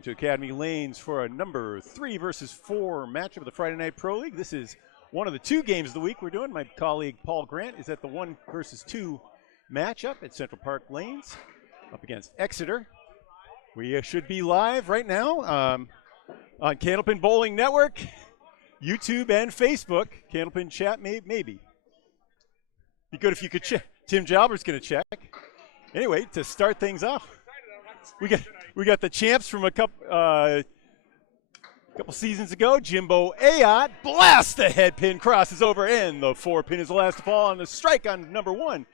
Welcome to Academy Lanes for a number 3 versus 4 matchup of the Friday Night Pro League. This is one of the 2 games of the week we're doing. My colleague Paul Grant is at the 1 versus 2 matchup at Central Park Lanes up against Exeter. We should be live right now on Candlepin Bowling Network, YouTube, and Facebook. Candlepin chat, maybe. Be good if you could check. Tim Jalbert's going to check. Anyway, to start things off, we got the champs from a couple seasons ago. Jimbo Ayotte blasts the head pin, crosses over, and the 4 pin is the last to fall on the strike on number 1.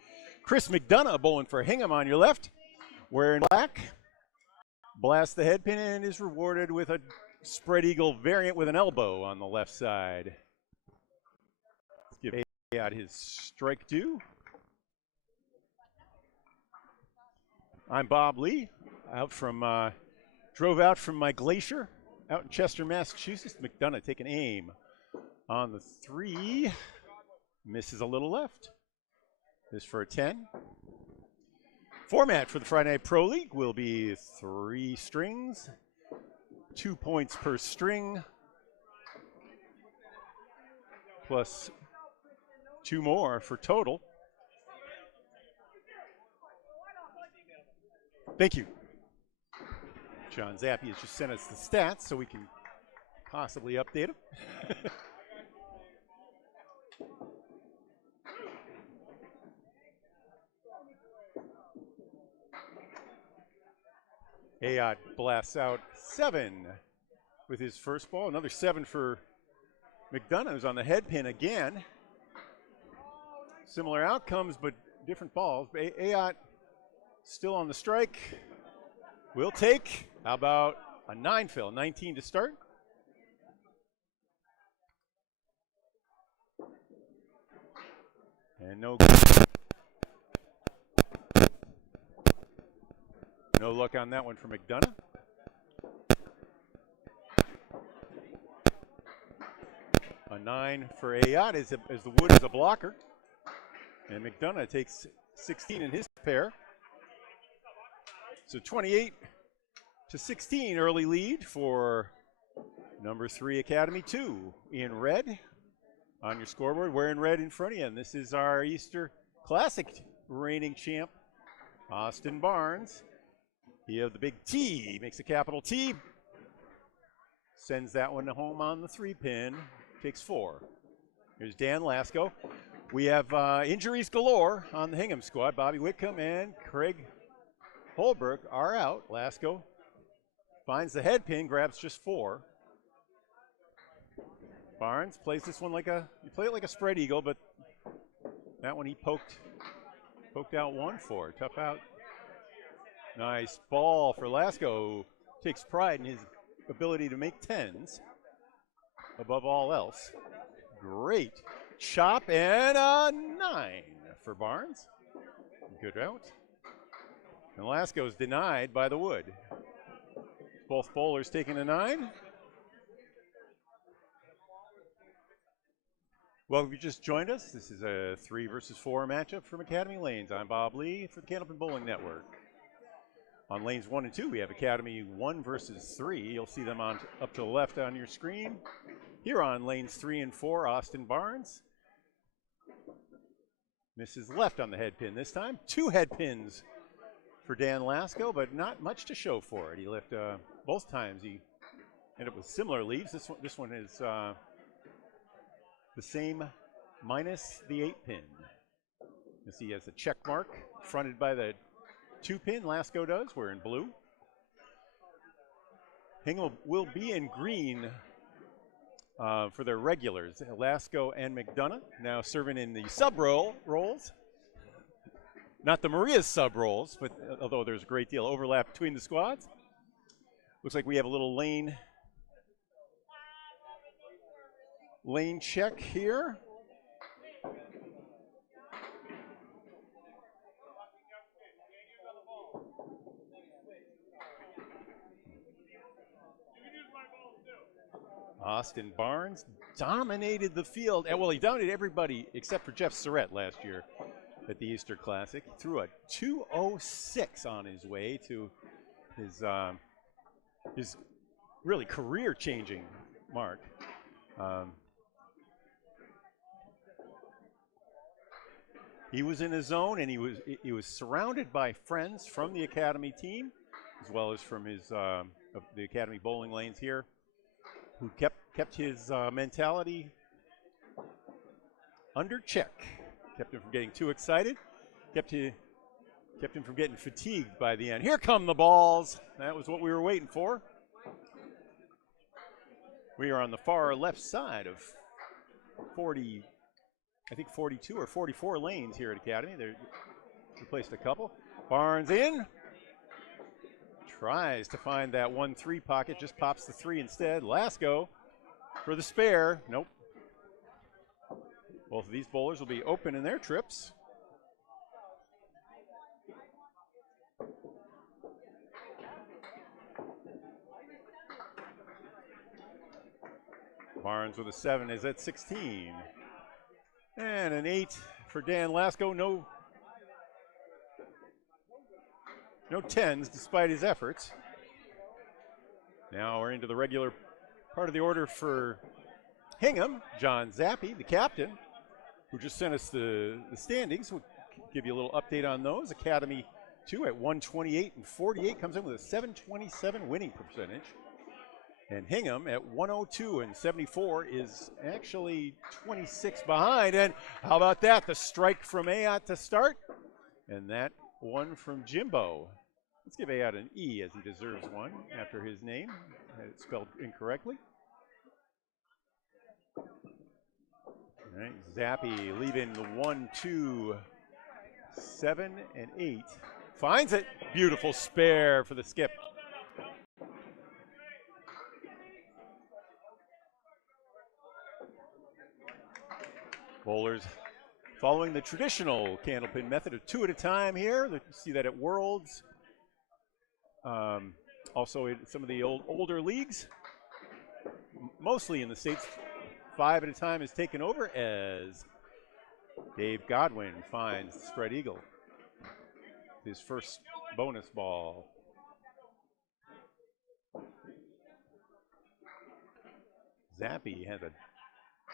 Chris McDonough bowling for Hingham on your left, wearing black. Blasts the head pin and is rewarded with a spread eagle variant with an elbow on the left side. Let's give Ayotte his strike due. I'm Bob Lee, drove out from my glacier out in Chester, Massachusetts. McDonough taking aim on the 3, misses a little left. This for a 10. Format for the Friday Night Pro League will be 3 strings, 2 points per string, plus 2 more for total. Thank you. John Zappi has just sent us the stats so we can possibly update them. Ayotte blasts out 7 with his first ball. Another 7 for McDonough, who's on the head pin again. Similar outcomes, but different balls. Ayotte still on the strike. We'll take, how about a 9 fill, 19 to start. And no luck on that one for McDonough. A 9 for Ayotte as the wood is a blocker. And McDonough takes 16 in his pair. So 28 to 16 early lead for number 3 Academy 2 in red on your scoreboard. We're in red in front of you, and this is our Easter Classic reigning champ, Austin Barnes. He has the big T, makes a capital T, sends that one home on the 3 pin, takes 4. Here's Dan Lasko. We have injuries galore on the Hingham squad. Bobby Whitcomb and Craig Holberg are out. Lasko finds the head pin, grabs just 4. Barnes plays this one you play it like a spread eagle, but that one he poked out 1 for. Tough out. Nice ball for Lasko, who takes pride in his ability to make 10s above all else. Great chop and a 9 for Barnes. Good out. And Lasko is denied by the wood. Both bowlers taking a 9. Well, if you just joined us, this is a 3 versus 4 matchup from Academy Lanes. I'm Bob Lee for the Candlepin Bowling Network. On lanes 1 and 2, we have Academy 1 versus 3. You'll see them on up to the left on your screen. Here on lanes 3 and 4, Austin Barnes misses left on the head pin this time. 2 head pins for Dan Lasko, but not much to show for it. He left both times. He ended up with similar leaves. This one is the same minus the 8 pin. You see he has a check mark fronted by the 2 pin. Lasko does. We're in blue. Hingham will be in green for their regulars. Lasko and McDonough now serving in the sub roles. Not the Maria's sub roles, but although there's a great deal of overlap between the squads. Looks like we have a little lane check here. Austin Barnes dominated the field. Well, he dominated everybody except for Jeff Surratt last year at the Easter Classic. Threw a 206 on his way to his his really career-changing mark. He was in his zone, and he was surrounded by friends from the academy team, as well as from his the academy bowling lanes here, who kept his mentality under check, kept him from getting too excited, kept him from getting fatigued by the end. Here come the balls. That was what we were waiting for. We are on the far left side of 40, I think 42 or 44 lanes here at Academy. They replaced a couple. Barnes in. Tries to find that 1-3 pocket, just pops the 3 instead. Lasko for the spare. Nope. Both of these bowlers will be open in their trips. Barnes with a 7 is at 16. And an 8 for Dan Lasko. No 10s despite his efforts. Now we're into the regular part of the order for Hingham. John Zappi, the captain, who just sent us the standings. We'll give you a little update on those. Academy 2 at 128 and 48 comes in with a 727 winning percentage. And Hingham at 102 and 74 is actually 26 behind. And how about that? The strike from Ayotte to start. And that one from Jimbo. Let's give Ayotte an E, as he deserves one after his name. Had it spelled incorrectly. All right, Zappi leaving the 1, 2, 7, and 8. Finds it. Beautiful spare for the skip. Bowlers following the traditional candlepin method of 2 at a time here. You see that at Worlds. Also in some of the older leagues. Mostly in the States, 5 at a time is taken over as Dave Godwin finds the spread eagle. His first bonus ball. Zappi has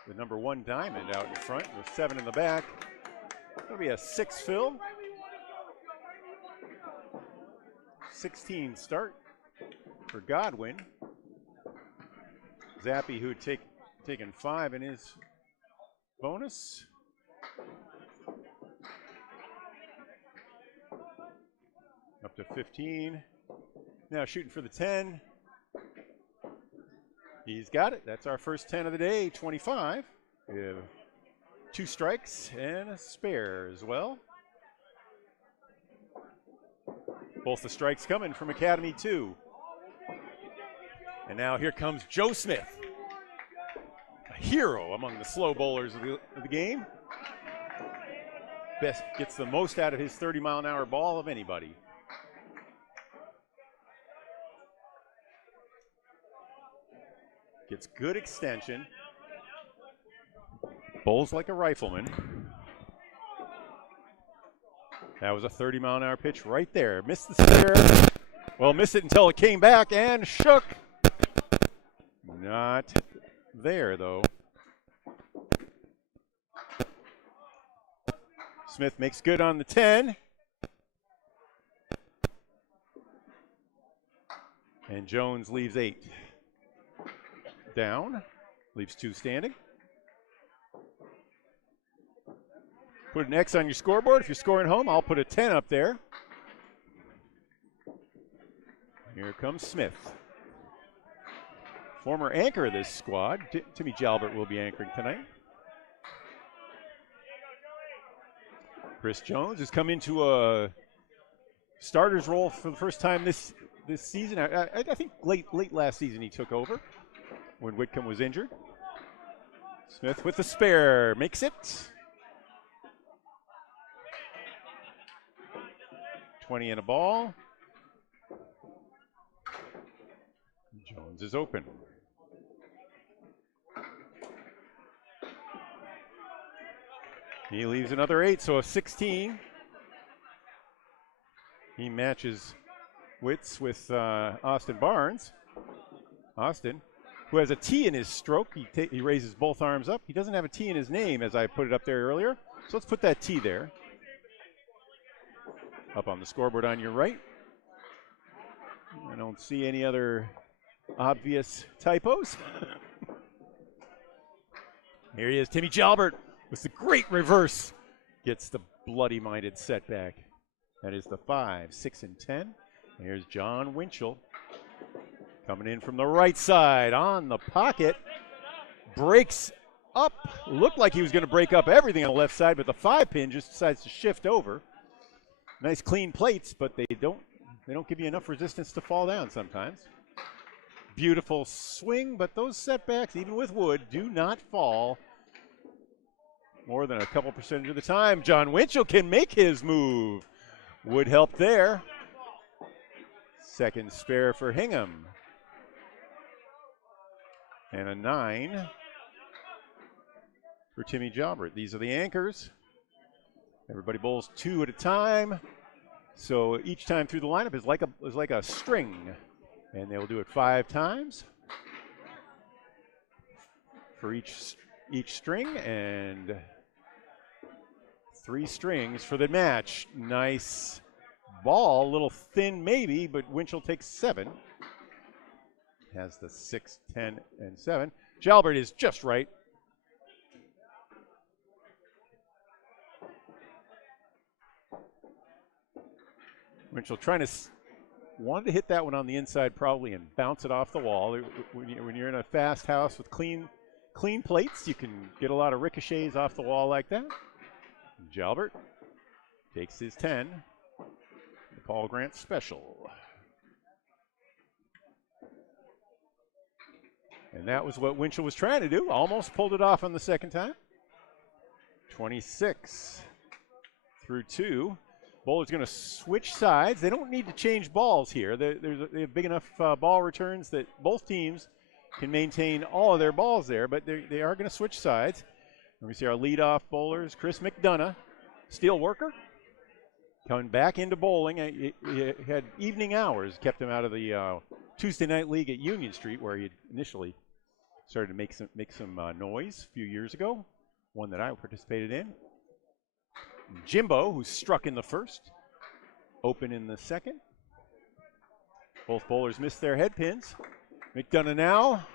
the number 1 diamond out in front with 7 in the back. That'll be a 6 fill. 16 start for Godwin. Zappi, who had taken 5 in his bonus. Up to 15. Now shooting for the 10. He's got it. That's our first 10 of the day, 25. We have 2 strikes and a spare as well. Both the strikes coming from Academy 2. And now here comes Joe Smith, a hero among the slow bowlers of the game. Best gets the most out of his 30-mile-an-hour ball of anybody. Gets good extension. Bowls like a rifleman. That was a 30-mile-an-hour pitch right there. Missed the spare. Well, missed it until it came back and shook. Not there, though. Smith makes good on the 10. And Jones leaves 8. Down, leaves 2 standing. Put an X on your scoreboard. If you're scoring home, I'll put a 10 up there. Here comes Smith. Former anchor of this squad. Timmy Jalbert will be anchoring tonight. Chris Jones has come into a starter's role for the first time this season. I think late last season he took over when Whitcomb was injured. Smith with the spare, makes it. 20 and a ball. Jones is open. He leaves another 8, so a 16. He matches wits with Austin Barnes. Austin, who has a T in his stroke. He raises both arms up. He doesn't have a T in his name, as I put it up there earlier. So let's put that T there. Up on the scoreboard on your right. I don't see any other obvious typos. Here he is, Timmy Jalbert with the great reverse. Gets the bloody-minded setback. That is the 5, 6, and 10. Here's John Winchell coming in from the right side on the pocket. Breaks up. Looked like he was going to break up everything on the left side, but the 5-pin just decides to shift over. Nice clean plates, but they don't give you enough resistance to fall down sometimes. Beautiful swing, but those setbacks, even with wood, do not fall more than a couple percentage of the time. John Winchell can make his move. Wood help there. Second spare for Hingham. And a 9 for Timmy Jalbert. These are the anchors. Everybody bowls 2 at a time. So each time through the lineup is like a string. And they will do it 5 times for each string, and 3 strings for the match. Nice ball, a little thin maybe, but Winchell takes 7. Has the 6, 10, and 7. Jalbert is just right. Winchell wanted to hit that one on the inside probably and bounce it off the wall. When you're in a fast house with clean plates, you can get a lot of ricochets off the wall like that. Jalbert takes his 10. The Paul Grant special. And that was what Winchell was trying to do. Almost pulled it off on the second time. 26 through 2. Bowler's going to switch sides. They don't need to change balls here. They have big enough ball returns that both teams can maintain all of their balls there, but they are going to switch sides. And we see our leadoff bowlers, Chris McDonough, steel worker, coming back into bowling. He had evening hours, kept him out of the Tuesday night league at Union Street, where he initially started to make some noise a few years ago, one that I participated in. Jimbo, who struck in the first, open in the second. Both bowlers missed their head pins. McDonough now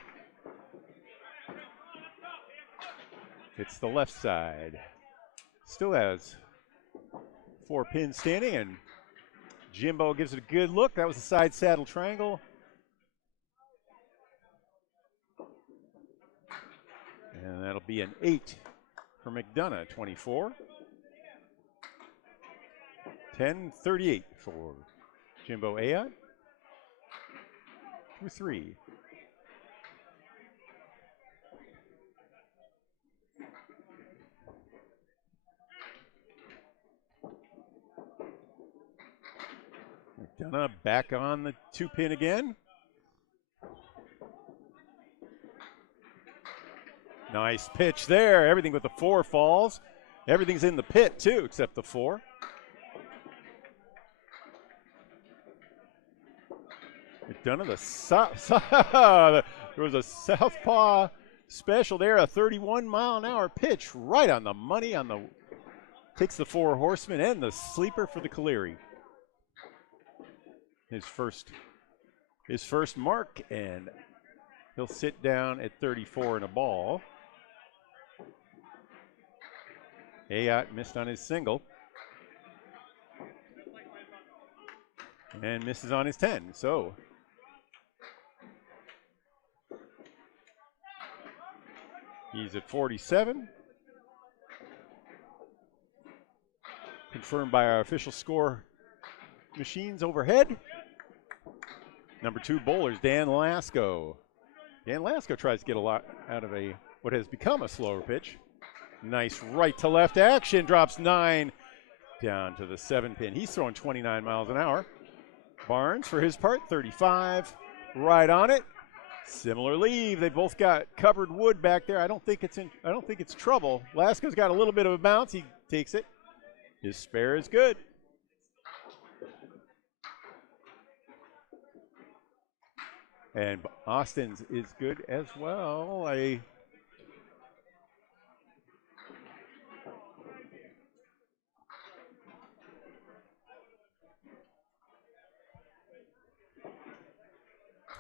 hits the left side. Still has 4 pins standing, and Jimbo gives it a good look. That was a side saddle triangle. And that'll be an 8 for McDonough, 24. 10-38 for Jimbo Ayotte. Through 3. McDonough back on the 2-pin again. Nice pitch there. Everything with the 4 falls. Everything's in the pit too, except the 4. McDonough, there was a southpaw special there, a 31-mile-an-hour pitch right on the money. Takes the 4 horsemen and the sleeper for the Caleri. His first mark, and he'll sit down at 34 and a ball. Ayotte missed on his single. And misses on his 10, so he's at 47. Confirmed by our official score machines overhead. Number 2 bowlers, Dan Lasko. Dan Lasko tries to get a lot out of what has become a slower pitch. Nice right to left action, drops 9 down to the 7-pin. He's throwing 29 miles an hour. Barnes, for his part, 35, right on it. Similar leave. They both got covered wood back there. I don't think it's trouble. Lasko's got a little bit of a bounce. He takes it. His spare is good. And Austin's is good as well.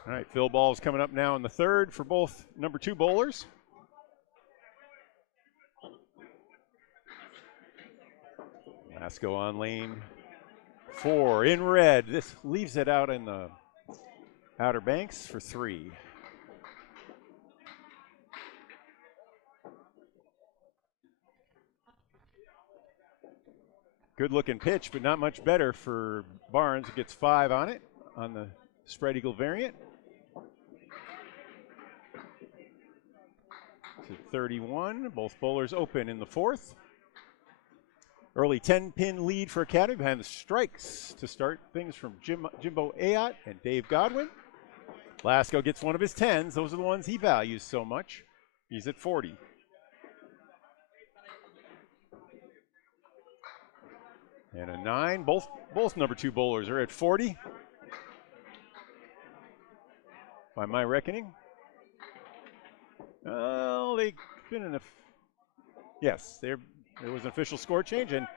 All right, fill balls coming up now in the third for both number 2 bowlers. Lasko on lane 4 in red. This leaves it out in the Outer Banks for 3. Good looking pitch, but not much better for Barnes, who gets 5 on it on the spread eagle variant. To 31, both bowlers open in the 4th. Early 10-pin lead for Academy behind the strikes to start things from Jimbo Ayotte and Dave Godwin. Lasko gets one of his 10s. Those are the ones he values so much. He's at 40. And a 9. Both number 2 bowlers are at 40. By my reckoning. Well, they've been in a... Yes, there was an official score change, and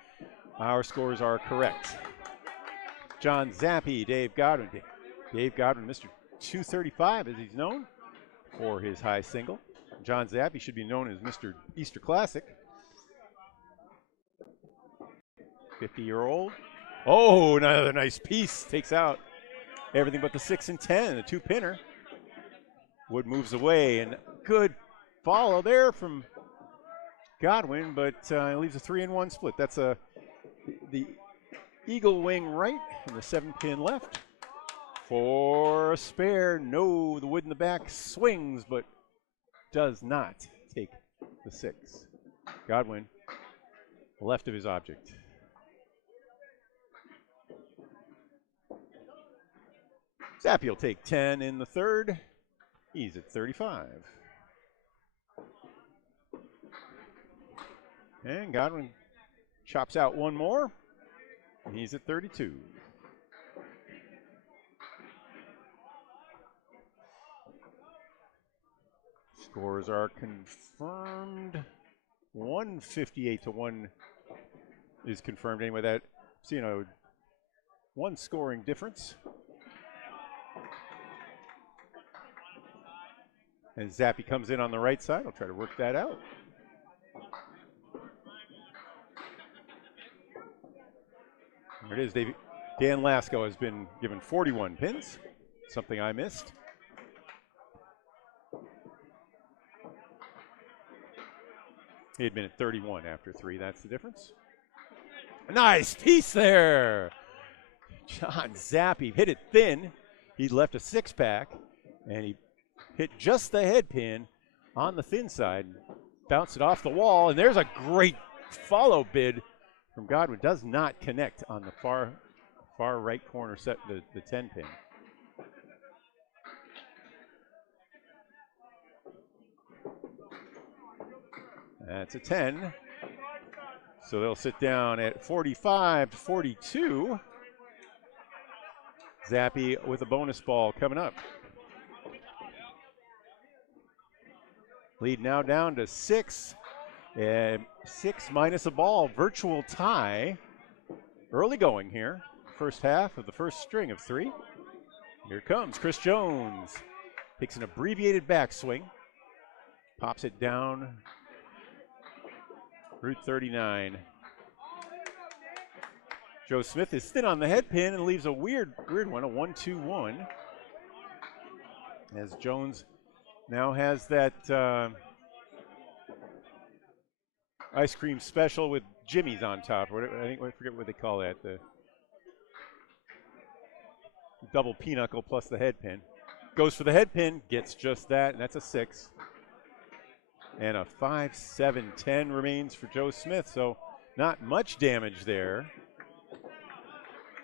our scores are correct. John Zappi, Dave Godwin. Dave Godwin, Mr. 235, as he's known for his high single. John Zappi should be known as Mr. Easter Classic. 50-year-old. Oh, another nice piece. Takes out everything but the 6 and 10, the 2-pinner. Wood moves away, and good follow there from Godwin, but leaves a 3-1 split. That's the eagle wing right and the 7-pin left. For a spare, no, the wood in the back swings, but does not take the 6. Godwin, left of his object. Zappi will take 10 in the 3rd. He's at 35. And Godwin chops out one more. And he's at 32. Scores are confirmed. 158 to 1 is confirmed. Anyway, that, so, you know, 1 scoring difference. And Zappi comes in on the right side. I'll try to work that out. There it is. Dan Lasko has been given 41 pins, something I missed. He had been at 31 after 3. That's the difference. Nice piece there. John Zappi hit it thin. He left a 6-pack, and he hit just the head pin on the thin side, bounced it off the wall, and there's a great follow bid from Godwin. Does not connect on the far right corner set, the 10 pin. That's a 10. So they'll sit down at 45 to 42. Zappi with a bonus ball coming up. Lead now down to 6. And 6 minus a ball. Virtual tie. Early going here. First half of the first string of 3. Here comes Chris Jones. Takes an abbreviated backswing. Pops it down. Route 39. Joe Smith is thin on the head pin and leaves a weird one, a 1-2-1. As Jones now has that ice cream special with Jimmy's on top. I forget what they call that. The double pinochle plus the head pin. Goes for the head pin, gets just that, and that's a 6. And a 5-7-10 remains for Joe Smith, so not much damage there.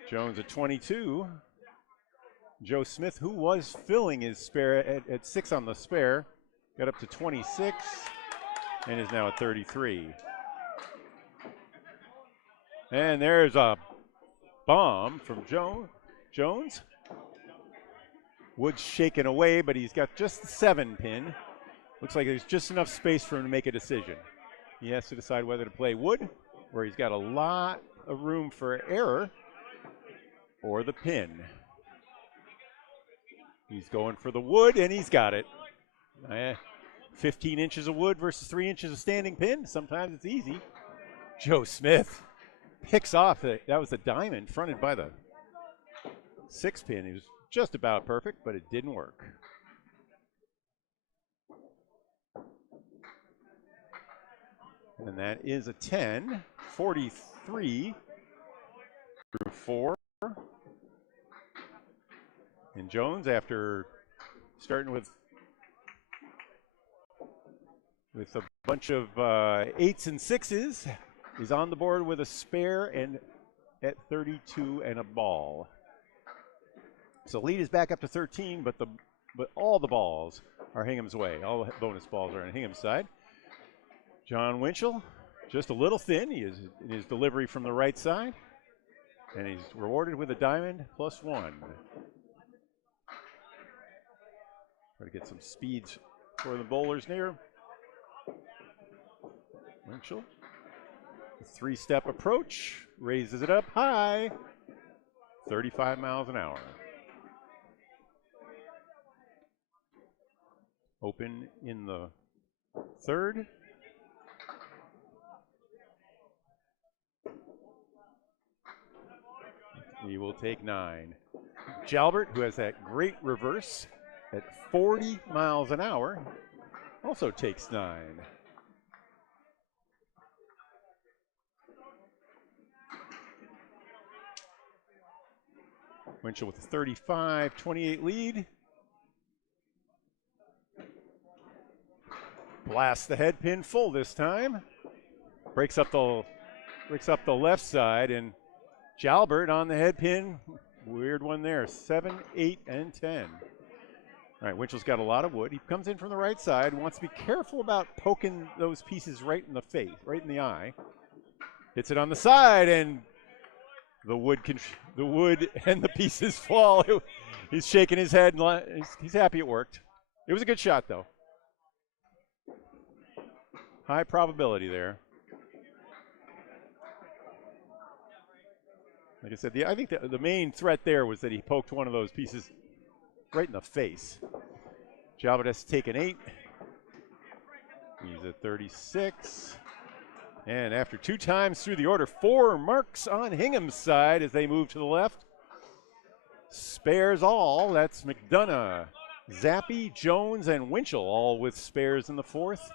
Jones at 22. Joe Smith, who was filling his spare at 6 on the spare, got up to 26 and is now at 33. And there's a bomb from Jones. Wood's shaken away, but he's got just the 7 pin. Looks like there's just enough space for him to make a decision. He has to decide whether to play Wood, where he's got a lot of room for error, or the pin. He's going for the Wood, and he's got it. 15 inches of wood versus 3 inches of standing pin. Sometimes it's easy. Joe Smith picks off. That was a diamond fronted by the 6 pin. It was just about perfect, but it didn't work. And that is a 10, 43 through 4. And Jones, after starting with a bunch of 8s and 6s, is on the board with a spare and at 32 and a ball. So lead is back up to 13, but all the balls are Hingham's way. All the bonus balls are on Hingham's side. John Winchell, just a little thin. He is in his delivery from the right side, and he's rewarded with a diamond +1. Try to get some speeds for the bowlers near. Winchell, 3-step approach, raises it up high, 35 miles an hour. Open in the 3rd. He will take 9. Jalbert, who has that great reverse at 40 miles an hour, also takes 9. Winchell with a 35-28 lead. Blasts the head pin full this time. Breaks up the left side, and Jalbert on the head pin. Weird one there. 7, 8, and 10. All right, Winchell's got a lot of wood. He comes in from the right side, wants to be careful about poking those pieces right in the face, right in the eye. Hits it on the side, and the wood and the pieces fall. He's shaking his head, and he's happy it worked. It was a good shot, though. High probability there. Like I said, I think the main threat there was that he poked one of those pieces right in the face. Jalbert has to take an 8. He's at 36. And after 2 times through the order, 4 marks on Hingham's side as they move to the left. Spares all. That's McDonough, Zappi, Jones, and Winchell, all with spares in the 4th.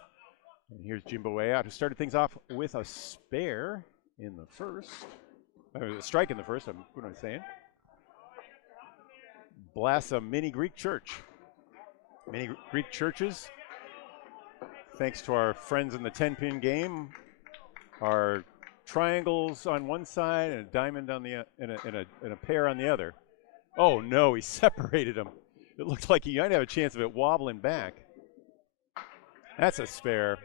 And here's Jimbo Ayotte, who started things off with a spare in the 1st. A strike in the 1st, what am I saying? Blasts a mini Greek church. Mini Greek churches, thanks to our friends in the 10-pin game, are triangles on one side and a diamond on the and a pair on the other. Oh no, he separated them. It looked like he might have a chance of it wobbling back. That's a spare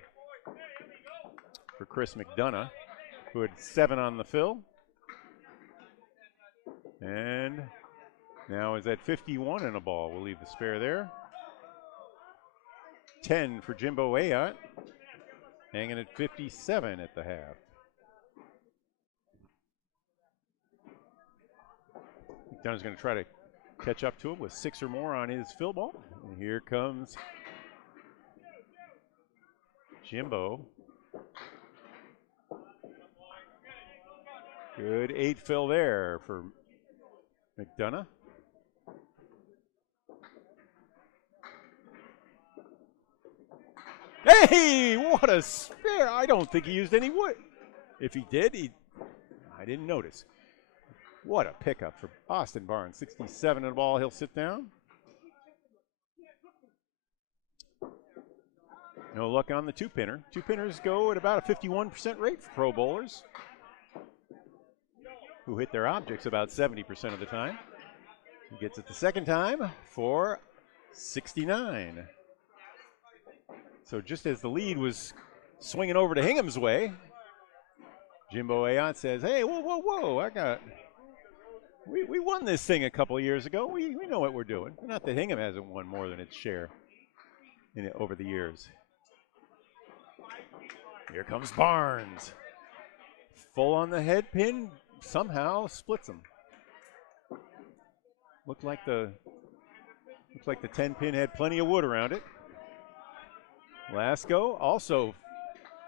for Chris McDonough, who had 7 on the fill. And now is at 51 in a ball. We'll leave the spare there. 10 for Jimbo Ayotte, hanging at 57 at the half. McDonough's going to try to catch up to him with 6 or more on his fill ball. And here comes Jimbo. Good 8 fill there for McDonough. Hey, what a spare. I don't think he used any wood. If he did, I didn't notice. What a pickup for Austin Barnes. 67 in the ball. He'll sit down. No luck on the 2-pinner. 2-pinners go at about a 51% rate for pro bowlers, who hit their objects about 70% of the time. He gets it the second time for 69. So just as the lead was swinging over to Hingham's way, Jimbo Ayotte says, hey, whoa, whoa, whoa, I We won this thing a couple of years ago. We know what we're doing. Not that Hingham hasn't won more than its share in it over the years. Here comes Barnes. Full on the head pin, somehow splits them. Looks like the 10 pin had plenty of wood around it. Lasko also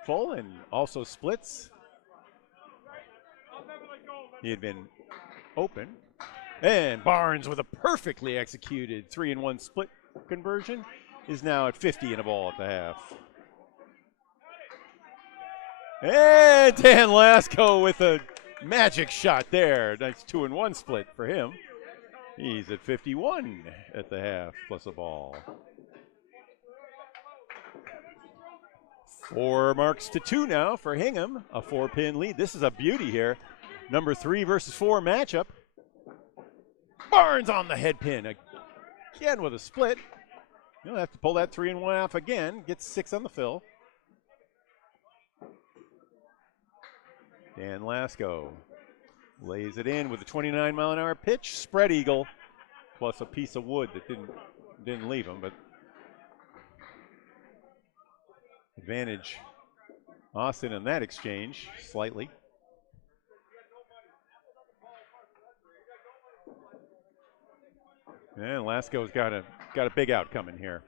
full and also splits. He had been open. And Barnes with a perfectly executed 3-in-1 split conversion is now at 50 and a ball at the half. And Dan Lasko with a magic shot there. Nice 2-in-1 split for him. He's at 51 at the half plus a ball. 4 marks to 2 now for Hingham, a 4-pin lead. This is a beauty here. Number 3 versus 4 matchup. Barnes on the head pin again with a split. You'll have to pull that 3-in-1 off again. Gets 6 on the fill. Dan Lasko lays it in with a 29-mile-an-hour pitch. Spread eagle plus a piece of wood that didn't leave him, but advantage Austin in that exchange slightly. And Lasko's got a big out coming here.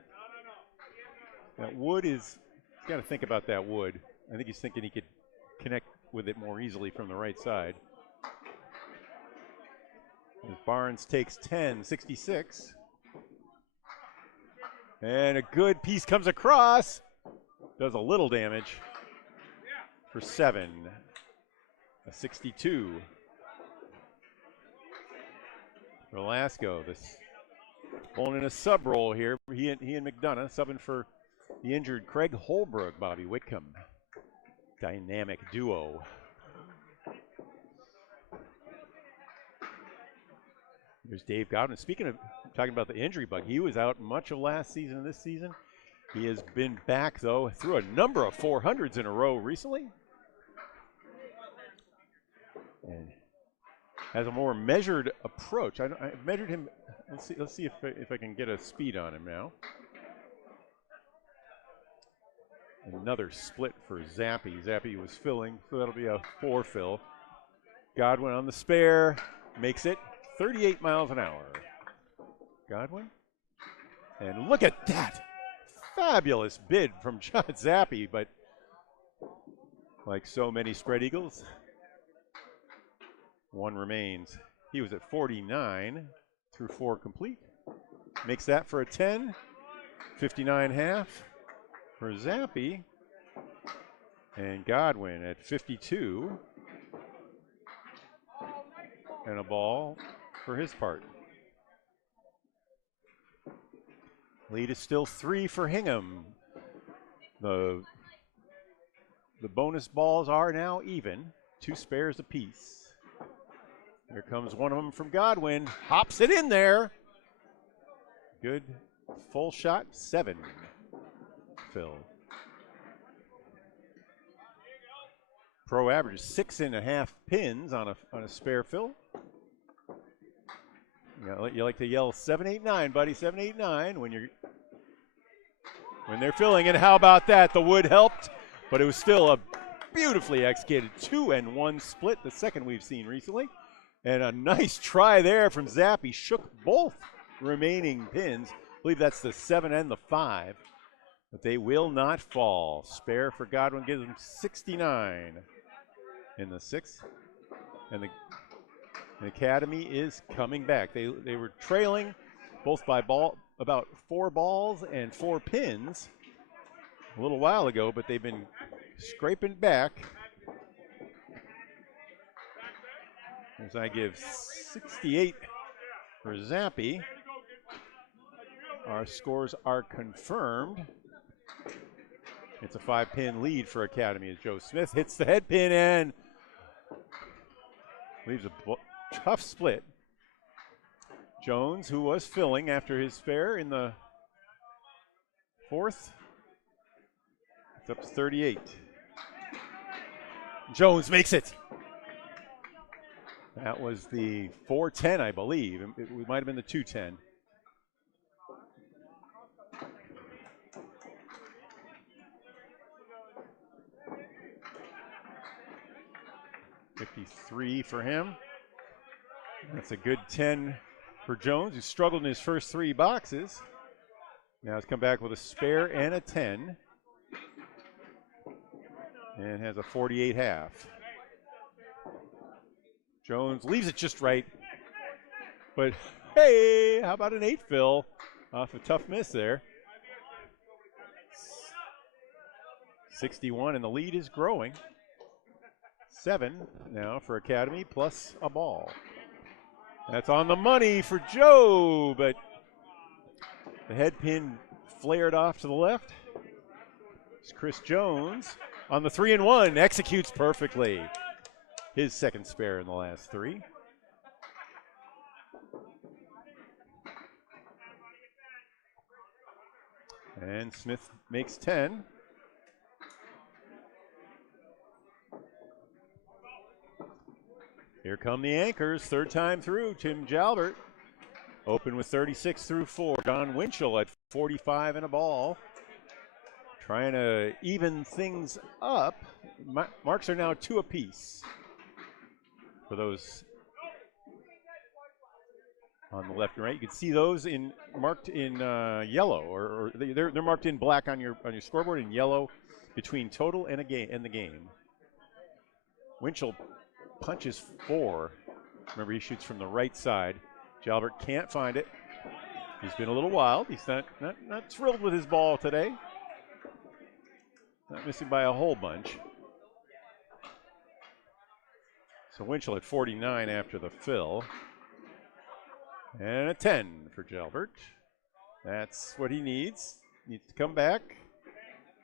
That wood is, he's got to think about that wood. I think he's thinking he could connect with it more easily from the right side. As Barnes takes 10, 66. And a good piece comes across. Does a little damage for 7. A 62. For Lasko, this pulling in a sub role here. He and McDonough subbing for the injured Craig Holbrook, Bobby Whitcomb. Dynamic duo. There's Dave Godwin. Speaking of talking about the injury bug, he was out much of last season and this season. He has been back, though, through a number of 400s in a row recently. And has a more measured approach. I measured him. Let's see if I can get a speed on him now. Another split for Zappi. Zappi was filling, so that'll be a 4 fill. Godwin on the spare, makes it 38 miles an hour. Godwin. And look at that. Fabulous bid from John Zappi, but like so many spread eagles, one remains. He was at 49 through 4 complete. Makes that for a 10. 59.5 for Zappi. And Godwin at 52. And a ball for his part. Lead is still 3 for Hingham. The bonus balls are now even. 2 spares apiece. Here comes one of them from Godwin. Hops it in there. Good full shot. 7. Phil. Pro average 6.5 pins on a spare fill. You like to yell 789, buddy, 789 when they're filling it. How about that? The wood helped, but it was still a beautifully executed 2-in-1 split, the second we've seen recently. And a nice try there from Zappi. Shook both remaining pins. I believe that's the 7 and the 5. But they will not fall. Spare for Godwin gives him 69 in the 6th. And the Academy is coming back. They were trailing both by about 4 balls and 4 pins a little while ago, but they've been scraping back. As I give 68 for Zappi. Our scores are confirmed. It's a 5-pin lead for Academy as Joe Smith hits the head pin and leaves a tough split. Jones, who was filling after his spare in the 4th, it's up to 38. Jones makes it. That was the 410, I believe. It might have been the 210. $53 for him. That's a good 10 for Jones, who struggled in his first 3 boxes. Now he's come back with a spare and a 10. And has a 48 half. Jones leaves it just right. But hey, how about an 8 fill off a tough miss there. 61, and the lead is growing. 7 now for Academy, plus a ball. That's on the money for Joe, but the head pin flared off to the left. It's Chris Jones on the 3-1, executes perfectly. His second spare in the last 3. And Smith makes 10. Here come the anchors, third time through. Tim Jalbert open with 36 through 4. Don Winchell at 45 and a ball. Trying to even things up. Marks are now 2 apiece for those on the left and right. You can see those marked in yellow, or they're marked in black on your scoreboard, and yellow between total and the game. Winchell punches 4. Remember, he shoots from the right side. Jalbert can't find it. He's been a little wild. He's not thrilled with his ball today. Not missing by a whole bunch. So Winchell at 49 after the fill. And a 10 for Jalbert. That's what he needs. Needs to come back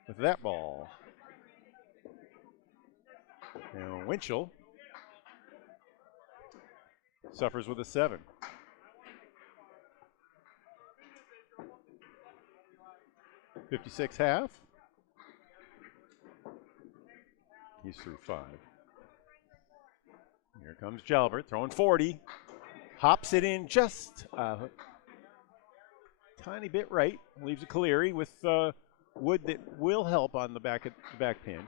with that ball. Now Winchell suffers with a 7. $56 half. He's through 5. Here comes Jalbert throwing 40. Hops it in just a tiny bit right. Leaves a Caleri with wood that will help on the back pin.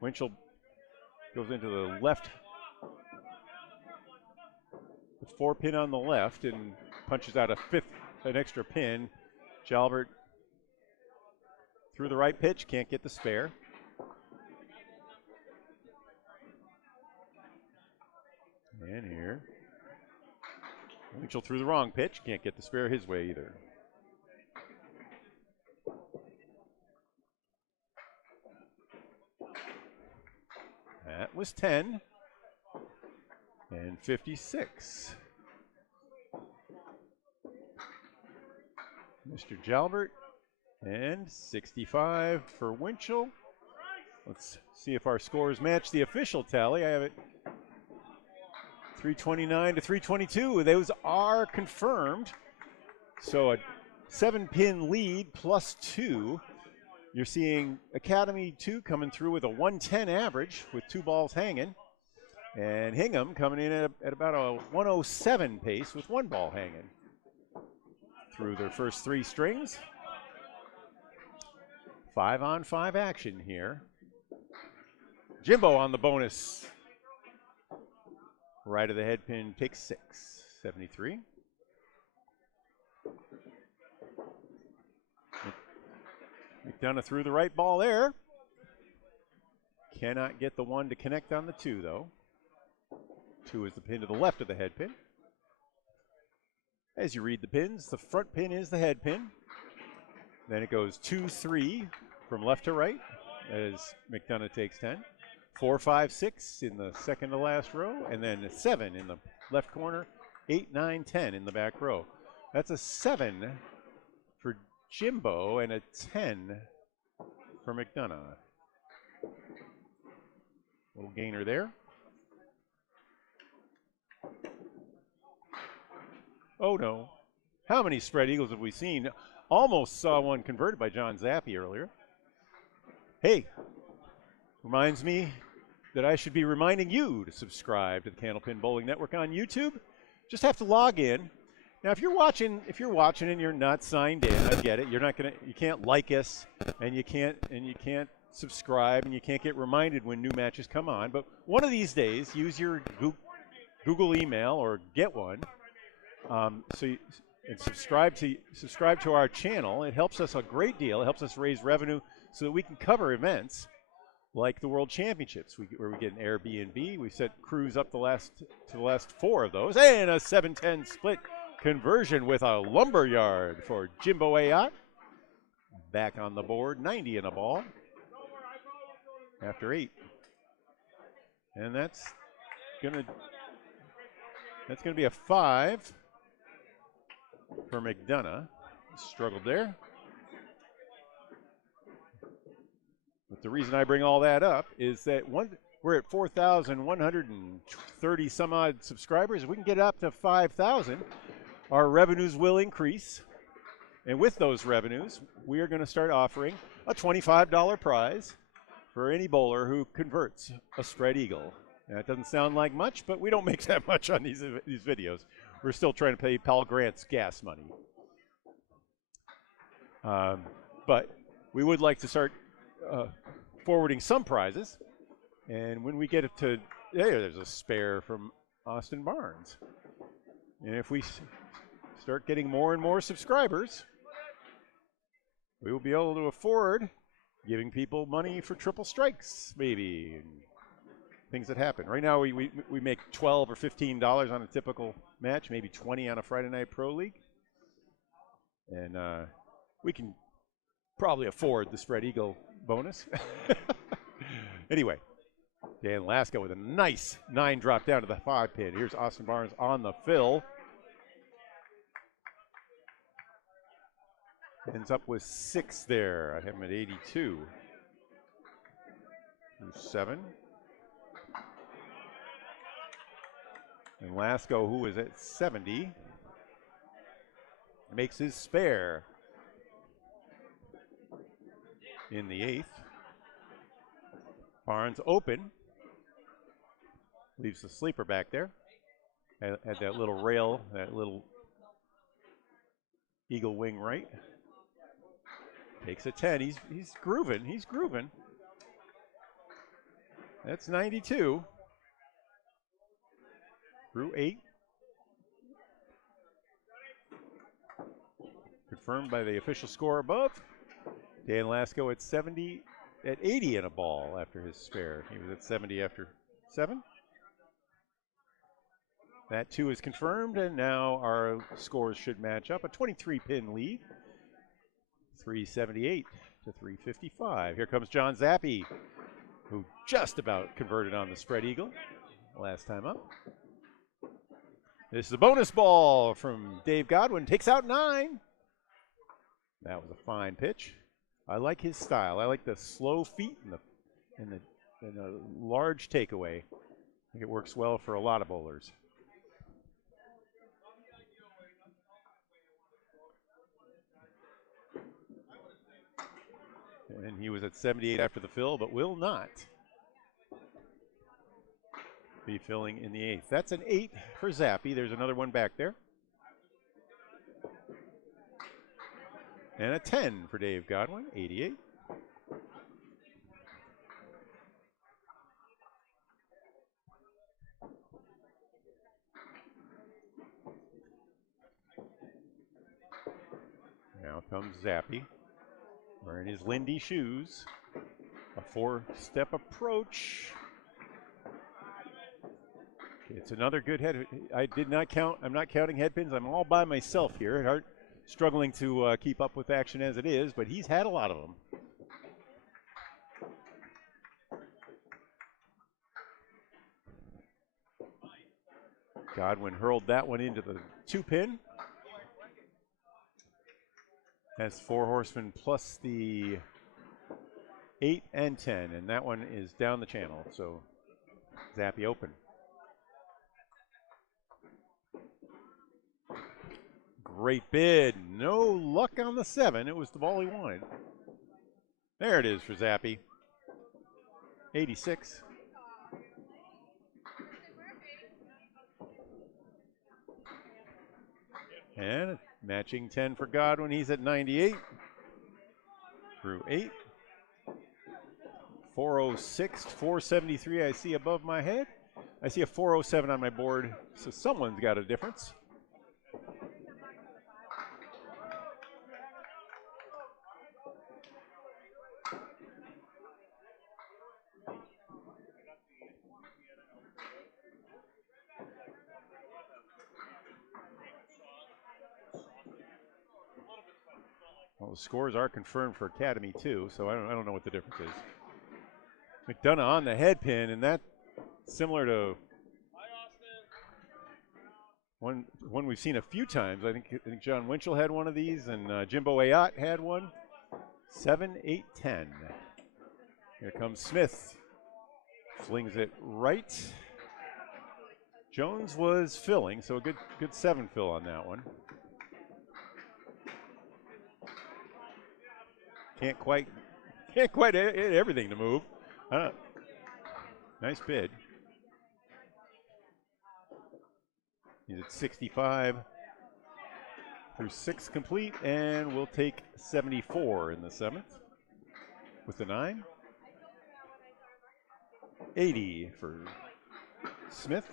Winchell goes into the left. The 4 pin on the left and punches out an extra pin. Jalbert through the right pitch, can't get the spare. And here, Winchell threw the wrong pitch, can't get the spare his way either. That was 10 and 56. Mr. Jalbert and 65 for Winchell. Let's see if our scores match the official tally. I have it 329 to 322. Those are confirmed. So a 7-pin lead plus 2. You're seeing Academy 2 coming through with a 110 average with 2 balls hanging. And Hingham coming in at about a 107 pace with 1 ball hanging through their first 3 strings. 5-on-5 action here. Jimbo on the bonus. Right of the head pin takes 6, 73. McDonough threw the right ball there. Cannot get the 1 to connect on the 2, though. 2 is the pin to the left of the head pin. As you read the pins, the front pin is the head pin. Then it goes 2, 3 from left to right as McDonough takes 10. 4, 5, 6 in the second to last row, and then 7 in the left corner, 8, 9, 10 in the back row. That's a 7 for Jimbo and a 10 for McDonough. Little gainer there. Oh no. How many spread eagles have we seen? Almost saw one converted by John Zappi earlier. Hey, reminds me that I should be reminding you to subscribe to the Candlepin Bowling Network on YouTube. Just have to log in. Now, if you're watching and you're not signed in, I get it. You can't like us, and you can't subscribe, and you can't get reminded when new matches come on. But one of these days, use your Google email or get one, and subscribe to our channel. It helps us a great deal. It helps us raise revenue so that we can cover events like the World Championships, where we get an Airbnb. We set crews up to the last 4 of those, and a 7-10 split conversion with a lumber yard for Jimbo Ayotte. Back on the board, 90 in a ball after 8. And that's gonna be a 5 for McDonough. Struggled there. But the reason I bring all that up is that we're at 4,130 some odd subscribers. If we can get up to 5,000, our revenues will increase. And with those revenues, we are going to start offering a $25 prize for any bowler who converts a spread eagle. Now, it doesn't sound like much, but we don't make that much on these videos. We're still trying to pay Paul Grant's gas money. But we would like to start forwarding some prizes. And when we get it to, there's a spare from Austin Barnes. And if we start getting more and more subscribers, we will be able to afford giving people money for triple strikes, maybe, and things that happen. Right now, we make $12 or $15 on a typical match, maybe 20 on a Friday Night Pro League. And we can probably afford the spread eagle bonus. Anyway, Dan Lasko with a nice 9 drop down to the 5 pin. Here's Austin Barnes on the fill. Ends up with 6 there. I have him at 82. 7. And Lasko, who is at 70, makes his spare in the 8th. Barnes open. Leaves the sleeper back there. Had that little rail, that little eagle wing right. Takes a 10. He's grooving. He's grooving. That's 92. Through 8. Confirmed by the official score above. Dan Lasko at 80 in a ball after his spare. He was at 70 after 7. That 2 is confirmed, and now our scores should match up. A 23-pin lead. 378 to 355. Here comes John Zappi, who just about converted on the spread eagle last time up. This is a bonus ball from Dave Godwin. Takes out 9. That was a fine pitch. I like his style. I like the slow feet and the large takeaway. I think it works well for a lot of bowlers. And he was at 78 after the fill, but will not be filling in the 8th. That's an 8 for Zappi. There's another one back there. And a 10 for Dave Godwin, 88. Now comes Zappi, wearing his Lindy shoes. A 4-step approach. Okay, it's another good head. I did not count. I'm not counting head pins. I'm all by myself here. Struggling to keep up with action as it is, but he's had a lot of them. Godwin hurled that one into the 2-pin. That's 4 horsemen plus the 8 and 10, and that one is down the channel, so Zappi open. Great bid. No luck on the 7. It was the ball he wanted. There it is for Zappi. 86. And matching 10 for Godwin. He's at 98 through 8. 406, 473 I see above my head. I see a 407 on my board, so someone's got a difference. Well, the scores are confirmed for Academy too, so I don't know what the difference is. McDonough on the head pin, and that similar to one we've seen a few times. I think John Winchell had one of these, and Jimbo Ayotte had one. 7, 8, 10. Here comes Smith. Flings it right. Jones was filling, so a good 7 fill on that one. Can't quite hit everything to move. Nice bid. He's at 65 through 6 complete, and we'll take 74 in the 7th with the 9. 80 for Smith.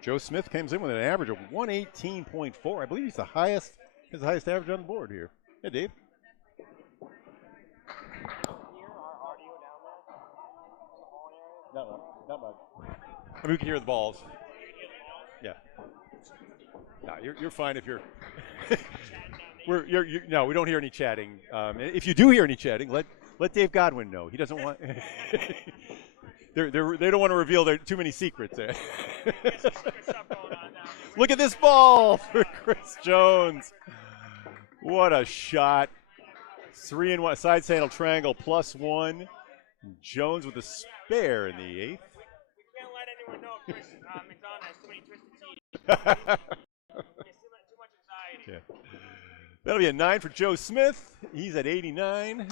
Joe Smith comes in with an average of 118.4. I believe he's the highest average on the board here. Hey, Dave. Not much. I mean, we can hear the balls. Yeah. No, you're fine if you're. No, we don't hear any chatting. If you do hear any chatting, let Dave Godwin know. He doesn't want. They don't want to reveal too many secrets there. Look at this ball for Chris Jones. What a shot. 3-1 side saddle triangle +1. Jones with a spare in the 8th. We can't let anyone know Chris McDonough has too many twisted teeth. Too much anxiety. Yeah. That'll be a 9 for Joe Smith. He's at 89.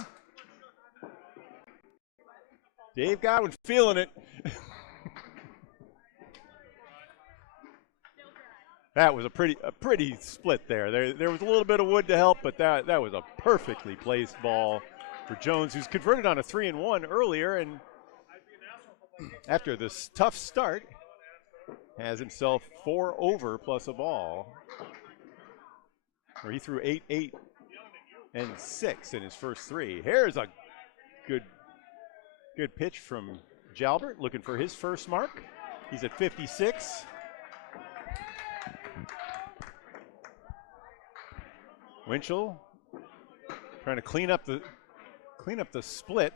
Dave Godwin feeling it. That was a pretty split there. There was a little bit of wood to help, but that was a perfectly placed ball for Jones, who's converted on a 3-1 earlier, and after this tough start, has himself 4 over plus a ball, where he threw 8, 8, and 6 in his first 3. Here's a good pitch from Jalbert, looking for his first mark. He's at 56. Winchell trying to clean up the split.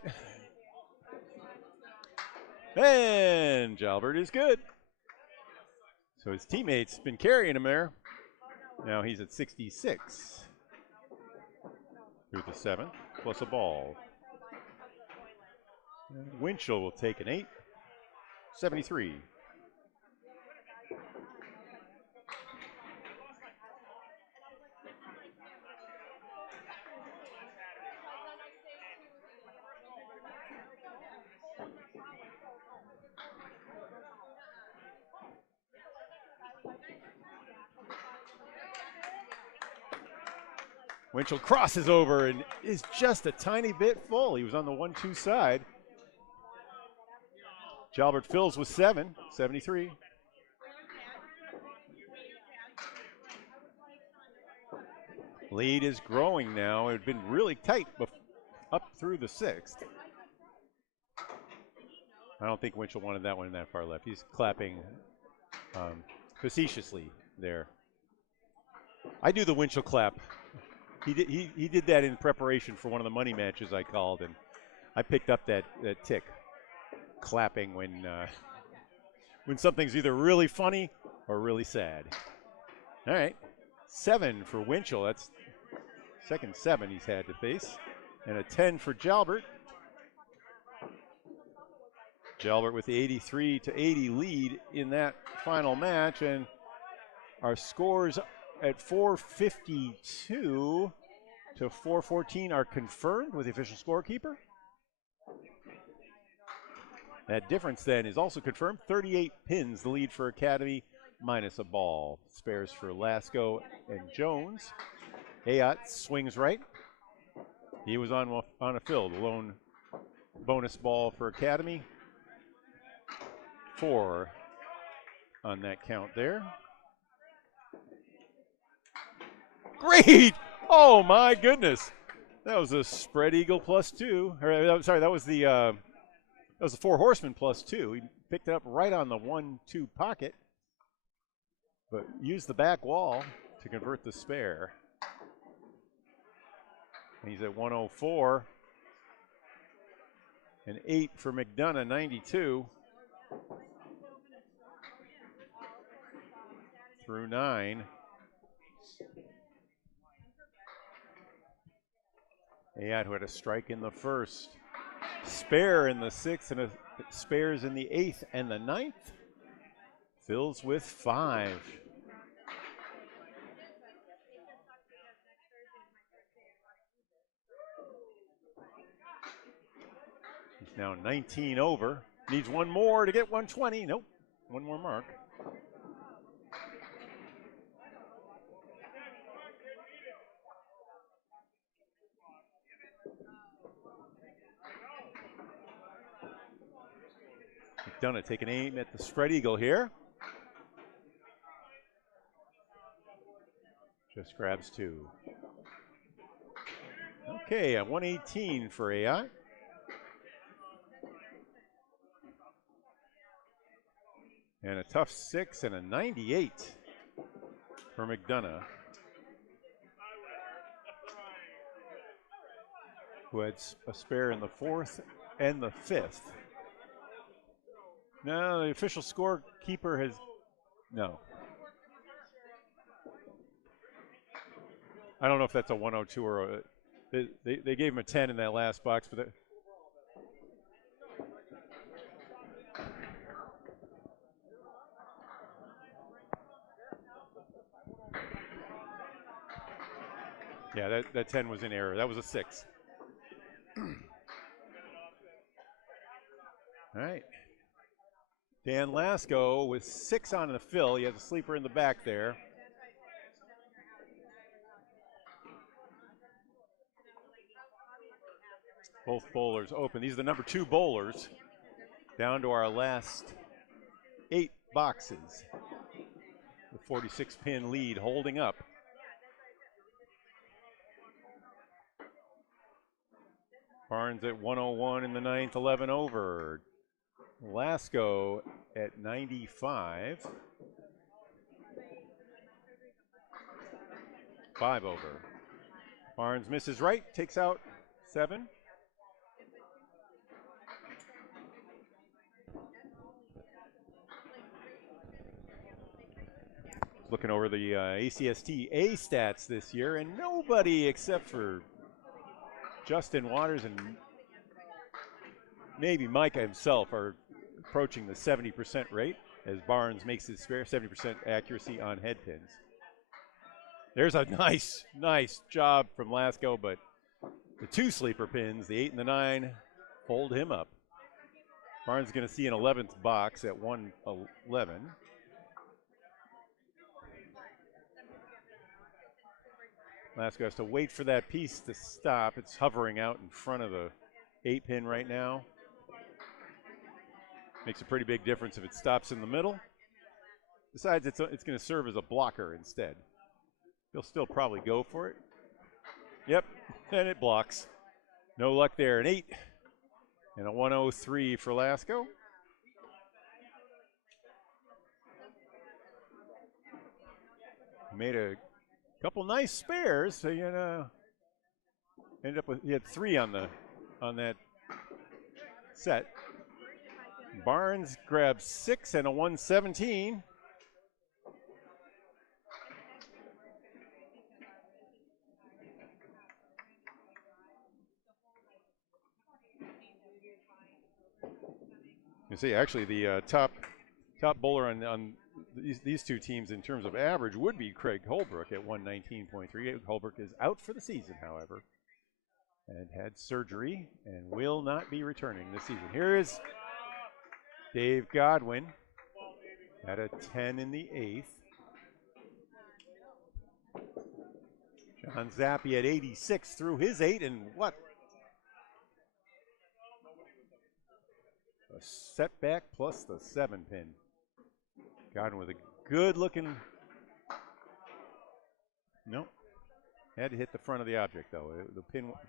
And Jalbert is good. So his teammates been carrying him there. Now he's at 66 through the 7th, plus a ball. And Winchell will take an 8, 73. Winchell crosses over and is just a tiny bit full. He was on the 1-2 side. Jalbert fills with 7, 73. Lead is growing now. It had been really tight up through the 6th. I don't think Winchell wanted that one that far left. He's clapping facetiously there. I do the Winchell clap. He did that in preparation for one of the money matches I called, and I picked up that tick, clapping when something's either really funny or really sad. All right, 7 for Winchell. That's second 7 he's had to face, and a 10 for Jalbert. Jalbert with the 83-80 lead in that final match, and our scores at 452 to 414 are confirmed with the official scorekeeper. That difference then is also confirmed. 38 pins, the lead for Academy, minus a ball. Spares for Lasko and Jones. Ayotte swings right. He was on a fill. The lone bonus ball for Academy. 4 on that count there. Great! Oh my goodness. That was a spread eagle +2. Or, sorry, that was the 4 horseman +2. He picked it up right on the 1-2 pocket, but used the back wall to convert the spare. And he's at 104. An 8 for McDonough, 92. Through 9. Ayotte, who had a strike in the first, spare in the 6th, and spares in the 8th and the 9th. Fills with 5. He's now 19 over. Needs one more to get 120. Nope, one more mark. McDonough taking aim at the spread eagle here. Just grabs 2. Okay, a 118 for Ayotte. And a tough 6 and a 98 for McDonough, who had a spare in the 4th and the 5th. No, the official scorekeeper has, no. I don't know if that's a 102 or they gave him a 10 in that last box, but yeah, that 10 was in error. That was a 6. All right. Dan Lasko with 6 on the fill. He has a sleeper in the back there. Both bowlers open. These are the number 2 bowlers. Down to our last 8 boxes. The 46 pin lead holding up. Barnes at 101 in the 9th, 11 over. Lasko at 95. 5 over. Barnes misses right, takes out 7. Looking over the ACST A stats this year, and nobody except for Justin Waters and maybe Micah himself are approaching the 70% rate as Barnes makes his spare, 70% accuracy on head pins. There's a nice job from Lasko, but the 2 sleeper pins, the 8 and the 9, hold him up. Barnes is going to see an 11th box at 111. Lasko has to wait for that piece to stop. It's hovering out in front of the 8 pin right now. Makes a pretty big difference if it stops in the middle. Besides, it's going to serve as a blocker instead. He'll still probably go for it. Yep, and it blocks. No luck there. An 8 and a 103 for Lasko. Made a couple nice spares. So you know, ended up with, he had 3 on that set. Barnes grabs 6 and a 117. You see, actually, the top bowler on these 2 teams in terms of average would be Craig Holbrook at 119.38. Holbrook is out for the season, however, and had surgery and will not be returning this season. Here is Dave Godwin at a 10 in the 8th. John Zappi at 86 through his 8, and what? A setback plus the 7 pin. Godwin with a good looking. Nope. Had to hit the front of the object though. The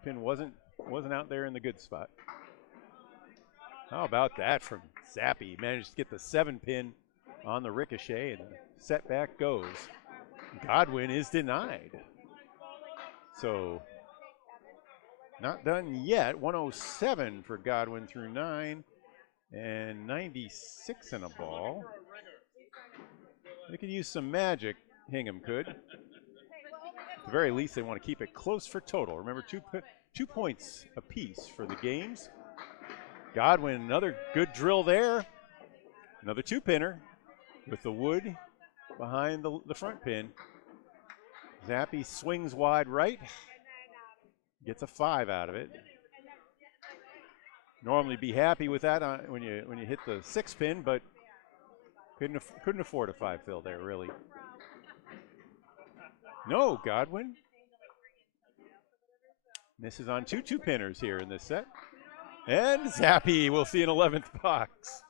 pin wasn't out there in the good spot. How about that from Zappi? Managed to get the 7 pin on the ricochet, and the setback goes. Godwin is denied. So not done yet. 107 for Godwin through 9, and 96 in a ball. They could use some magic. Hingham could. At the very least, they want to keep it close for total. Remember, 2 points apiece for the games. Godwin, another good drill there. Another 2-pinner with the wood behind the front pin. Zappi swings wide right. Gets a 5 out of it. Normally be happy with that when you hit the 6 pin, but couldn't afford a 5 fill there, really. No, Godwin. Misses on 2 2-pinners here in this set. And Zappi will see an 11th box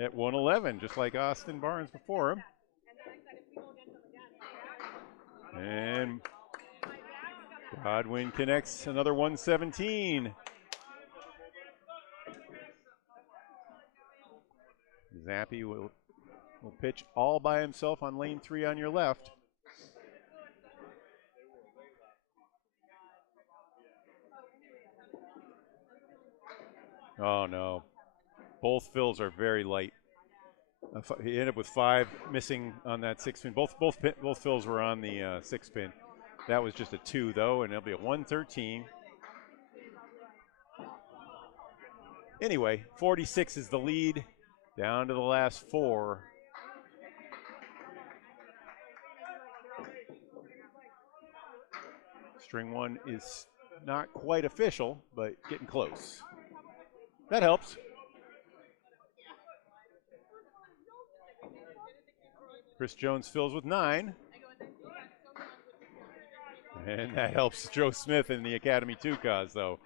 at 111, just like Austin Barnes before him. And Godwin connects another 117. Zappi will pitch all by himself on lane 3 on your left. Oh no, both fills are very light. He ended up with 5 missing on that 6 pin. Both fills were on the 6 pin. That was just a 2 though, and it'll be a 113. Anyway, 46 is the lead, down to the last 4. String 1 is not quite official, but getting close. That helps. Chris Jones fills with 9. And that helps Joe Smith in the Academy 2 cause, though.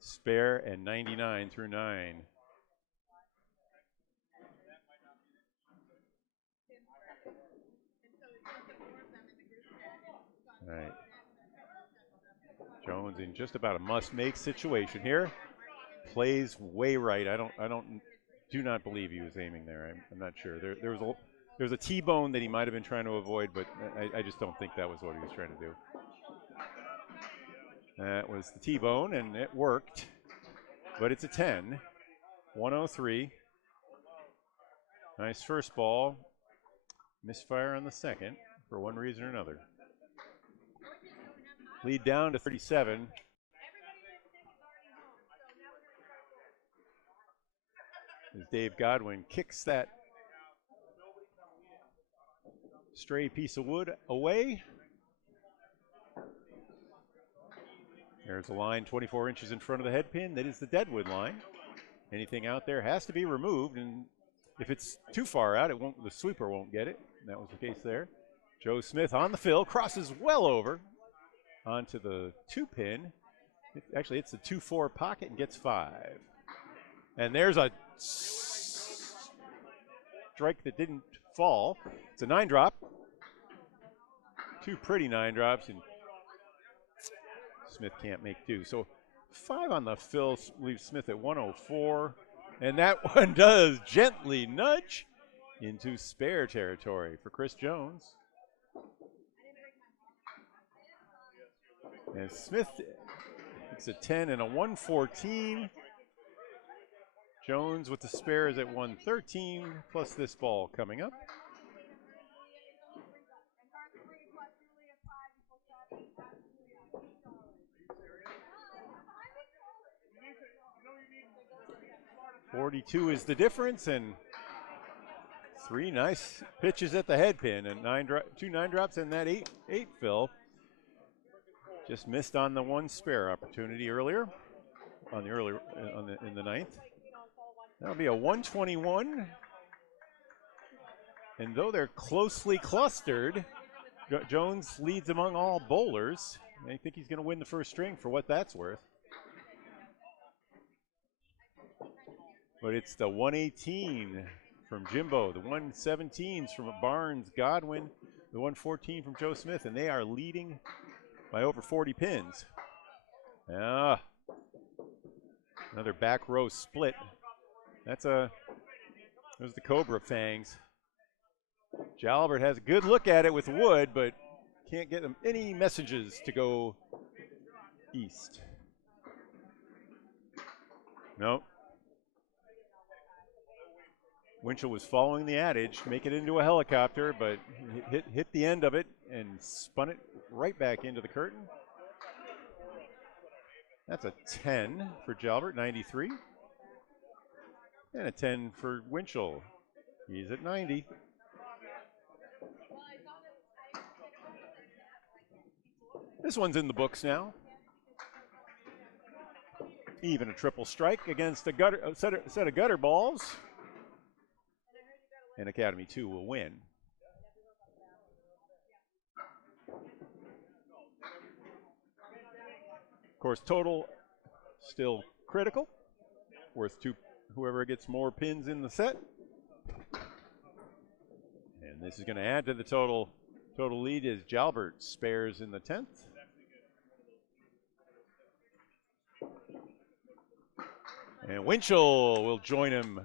Spare and 99 through 9. All right. Jones in just about a must-make situation here. Plays way right. Do not believe he was aiming there. I'm not sure. There was a T-bone that he might have been trying to avoid, but I just don't think that was what he was trying to do. That was the T-bone, and it worked. But it's a 10. 103. Nice first ball. Misfire on the second for one reason or another. Lead down to 37. As Dave Godwin kicks that stray piece of wood away. There's a line 24 inches in front of the head pin. That is the deadwood line. Anything out there has to be removed, and if it's too far out, the sweeper won't get it. And that was the case there. Joe Smith on the fill, crosses well over onto the 2-pin. Actually, it's the 2-4 pocket and gets 5. And there's a strike that didn't fall. It's a 9-drop. 2 pretty 9-drops, and Smith can't make do. So 5 on the fill leaves Smith at 104. And that one does gently nudge into spare territory for Chris Jones. And Smith, it's a 10 and a 114. Jones with the spares at 113, plus this ball coming up. .42 is the difference, and 3 nice pitches at the head pin, and 2 9-drops and that 8 fill. Just missed on the 1 spare opportunity earlier, in the 9th. That'll be a 121. And though they're closely clustered, Jones leads among all bowlers. I think he's going to win the first string for what that's worth. But it's the 118 from Jimbo, the 117s from Barnes, Godwin, the 114 from Joe Smith, and they are leading by over 40 pins. Ah, another back row split. There's the Cobra fangs. Jalbert has a good look at it with wood, but can't get them any messages to go east. Nope. Winchell was following the adage, make it into a helicopter, but hit the end of it and spun it right back into the curtain. That's a 10 for Jalbert, 93. And a 10 for Winchell. He's at 90. This one's in the books now. Even a triple strike against a set of gutter balls. And Academy 2 will win. Of course, total still critical. Worth 2, whoever gets more pins in the set. And this is going to add to the total. Total lead is Jalbert spares in the 10th. And Winchell will join him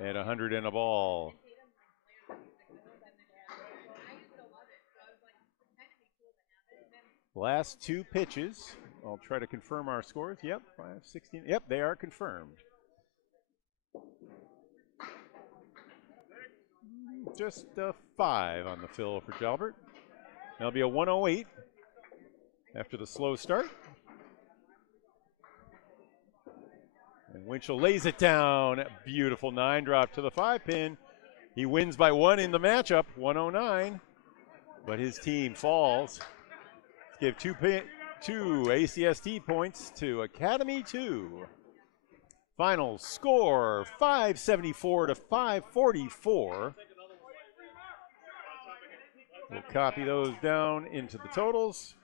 at 100 and a ball. Last 2 pitches. I'll try to confirm our scores. Yep, 5, 16. Yep, they are confirmed. Just a 5 on the fill for Jalbert. That'll be a 108 after the slow start. And Winchell lays it down. A beautiful 9 drop to the 5 pin. He wins by 1 in the matchup, 109. But his team falls. Let's give 2 ACST points to Academy 2. Final score 574 to 544. We'll copy those down into the totals.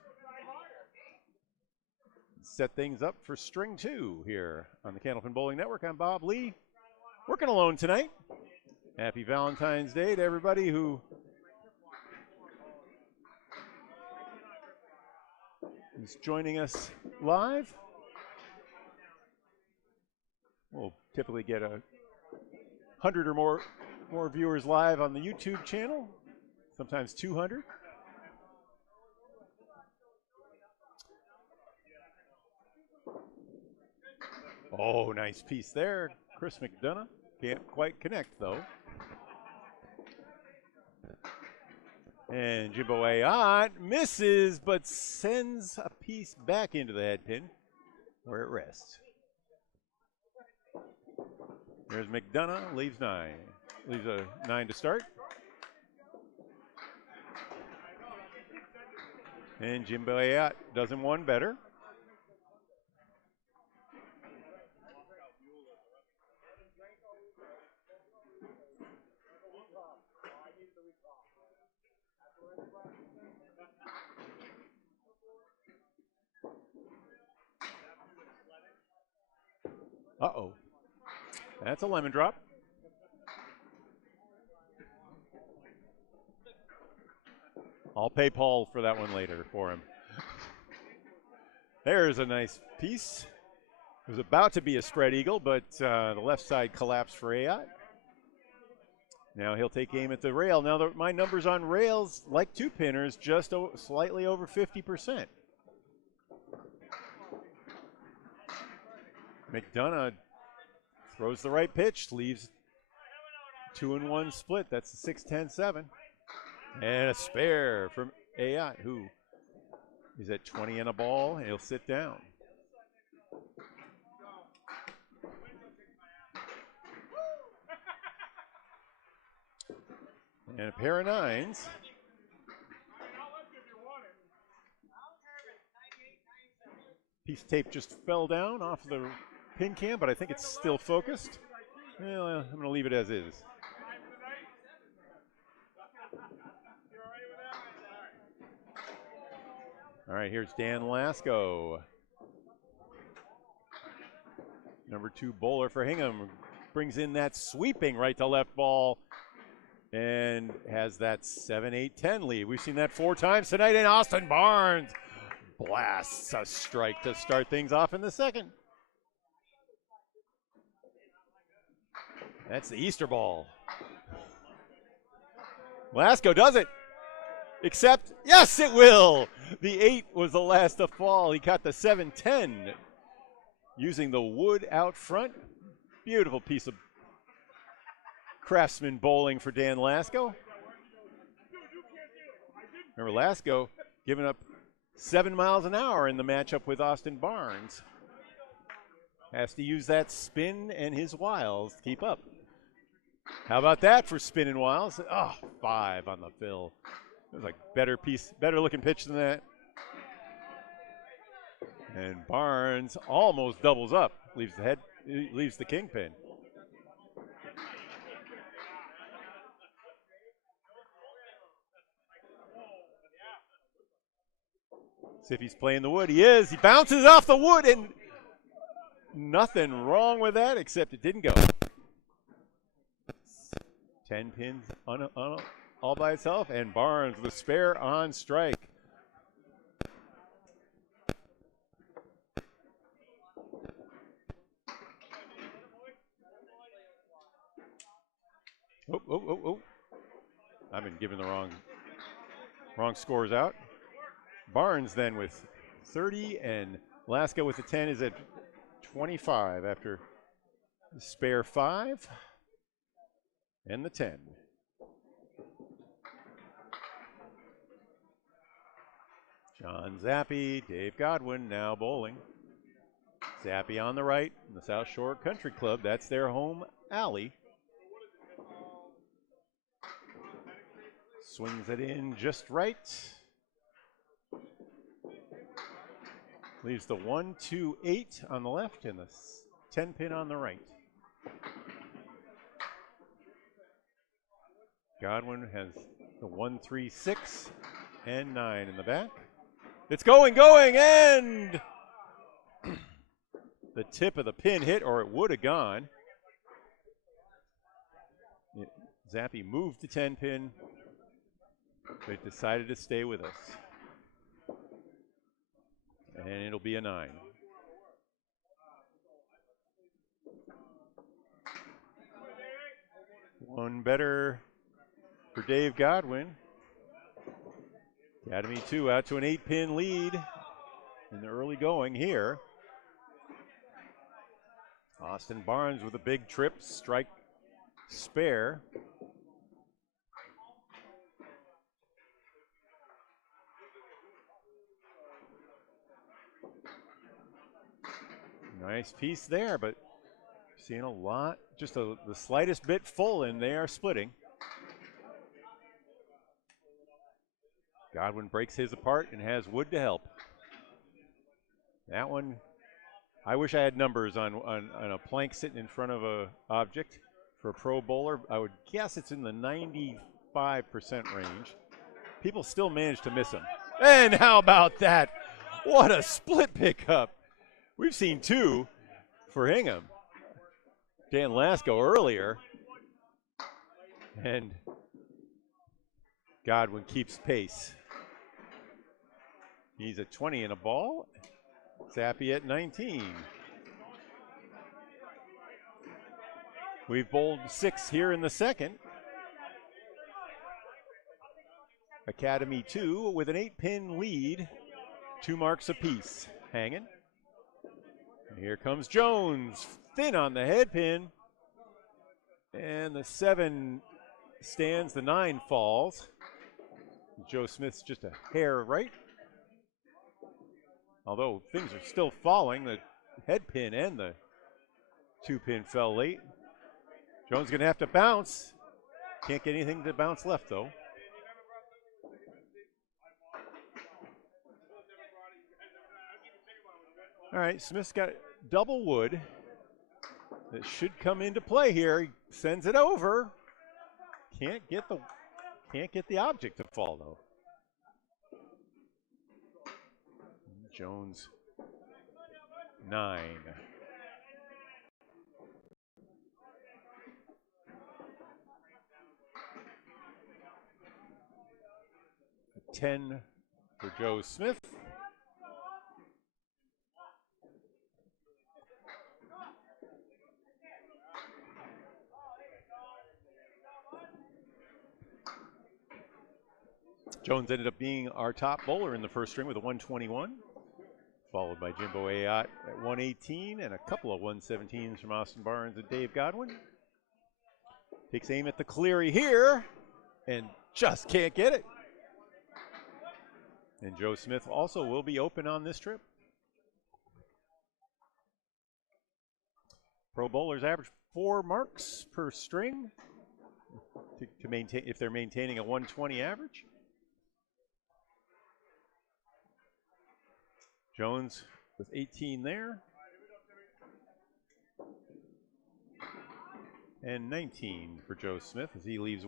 Set things up for string 2 here on the Candlepin Bowling Network. I'm Bob Lee, working alone tonight. Happy Valentine's Day to everybody who is joining us live. We'll typically get 100 or more viewers live on the YouTube channel, sometimes 200. Oh, nice piece there. Chris McDonough. Can't quite connect, though. And Jimbo Ayotte misses, but sends a piece back into the head pin where it rests. There's McDonough, leaves 9. Leaves a 9 to start. And Jimbo Ayotte does him one better. Uh-oh. That's a lemon drop. I'll pay Paul for that one later for him. There's a nice piece. It was about to be a spread eagle, but the left side collapsed for Ayotte. Now he'll take aim at the rail. Now my numbers on rails, like 2-pinners, just slightly over 50%. McDonough throws the right pitch, leaves 2-1 split. That's a 6-10-7. And a spare from Ayotte, who is at 20 and a ball, and he'll sit down. And a pair of 9s. Piece of tape just fell down off the pin cam, but I think it's still focused. Well, I'm going to leave it as is. All right, here's Dan Lasko. Number 2 bowler for Hingham. Brings in that sweeping right to left ball and has that 7-8-10 lead. We've seen that 4 times tonight, and Austin Barnes blasts a strike to start things off in the second. That's the Easter ball. Lasko does it. Except, yes, it will. The 8 was the last to fall. He caught the 7-10 using the wood out front. Beautiful piece of craftsman bowling for Dan Lasko. Remember, Lasko giving up 7 miles an hour in the matchup with Austin Barnes. Has to use that spin and his wiles to keep up. How about that for spin and wiles? Oh, 5 on the fill. It was like better looking pitch than that. And Barnes almost doubles up, leaves the kingpin. See if he's playing the wood. He is. He bounces off the wood, and nothing wrong with that except it didn't go. 10 pins all by itself, and Barnes with a spare on strike. Oh. I've been giving the wrong scores out. Barnes then with 30, and Lasko with the 10 is at 25 after the spare 5 and the 10. John Zappi, Dave Godwin now bowling. Zappi on the right in the South Shore Country Club. That's their home alley. Swings it in just right. Leaves the 1-2-8 on the left and the 10 pin on the right. Godwin has the 1-3-6 and 9 in the back. It's going, and the tip of the pin hit, or it would have gone. Zappi moved the 10 pin. They decided to stay with us. And it'll be a 9. One better for Dave Godwin. Academy 2 out to an 8-pin lead in the early going here. Austin Barnes with a big trip, strike spare. Nice piece there, but seeing a lot, just the slightest bit full, and they are splitting. Godwin breaks his apart and has wood to help. That one, I wish I had numbers on a plank sitting in front of a object for a pro bowler. I would guess it's in the 95% range. People still manage to miss them. And how about that? What a split pickup. We've seen 2 for Hingham. Dan Lasko earlier. And Godwin keeps pace. He's at 20 in a ball. Zappi at 19. We've bowled 6 here in the second. Academy 2 with an 8-pin lead. 2 marks apiece. Hanging. Here comes Jones, thin on the head pin. And the 7 stands, the 9 falls. Joe Smith's just a hair right. Although things are still falling, the head pin and the 2-pin fell late. Jones gonna have to bounce. Can't get anything to bounce left though. All right, Smith's got double wood. That should come into play here. He sends it over. Can't get the object to fall though. Jones 9. 10 for Joe Smith. Jones ended up being our top bowler in the first string with a 121, followed by Jimbo Ayotte at 118 and a couple of 117s from Austin Barnes and Dave Godwin. Takes aim at the Cleary here and just can't get it. And Joe Smith also will be open on this trip. Pro bowlers average 4 marks per string to maintain if they're maintaining a 120 average. Jones with 18 there. And 19 for Joe Smith as he leaves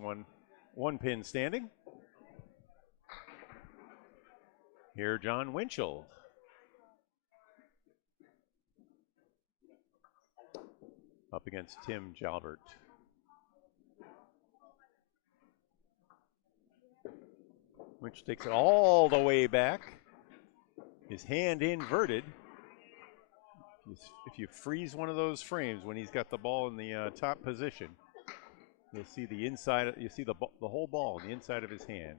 one pin standing. Here, John Winchell. Up against Tim Jalbert. Winchell takes it all the way back. His hand inverted. If you freeze one of those frames when he's got the ball in the top position, you'll see the inside. You see the whole ball on the inside of his hand.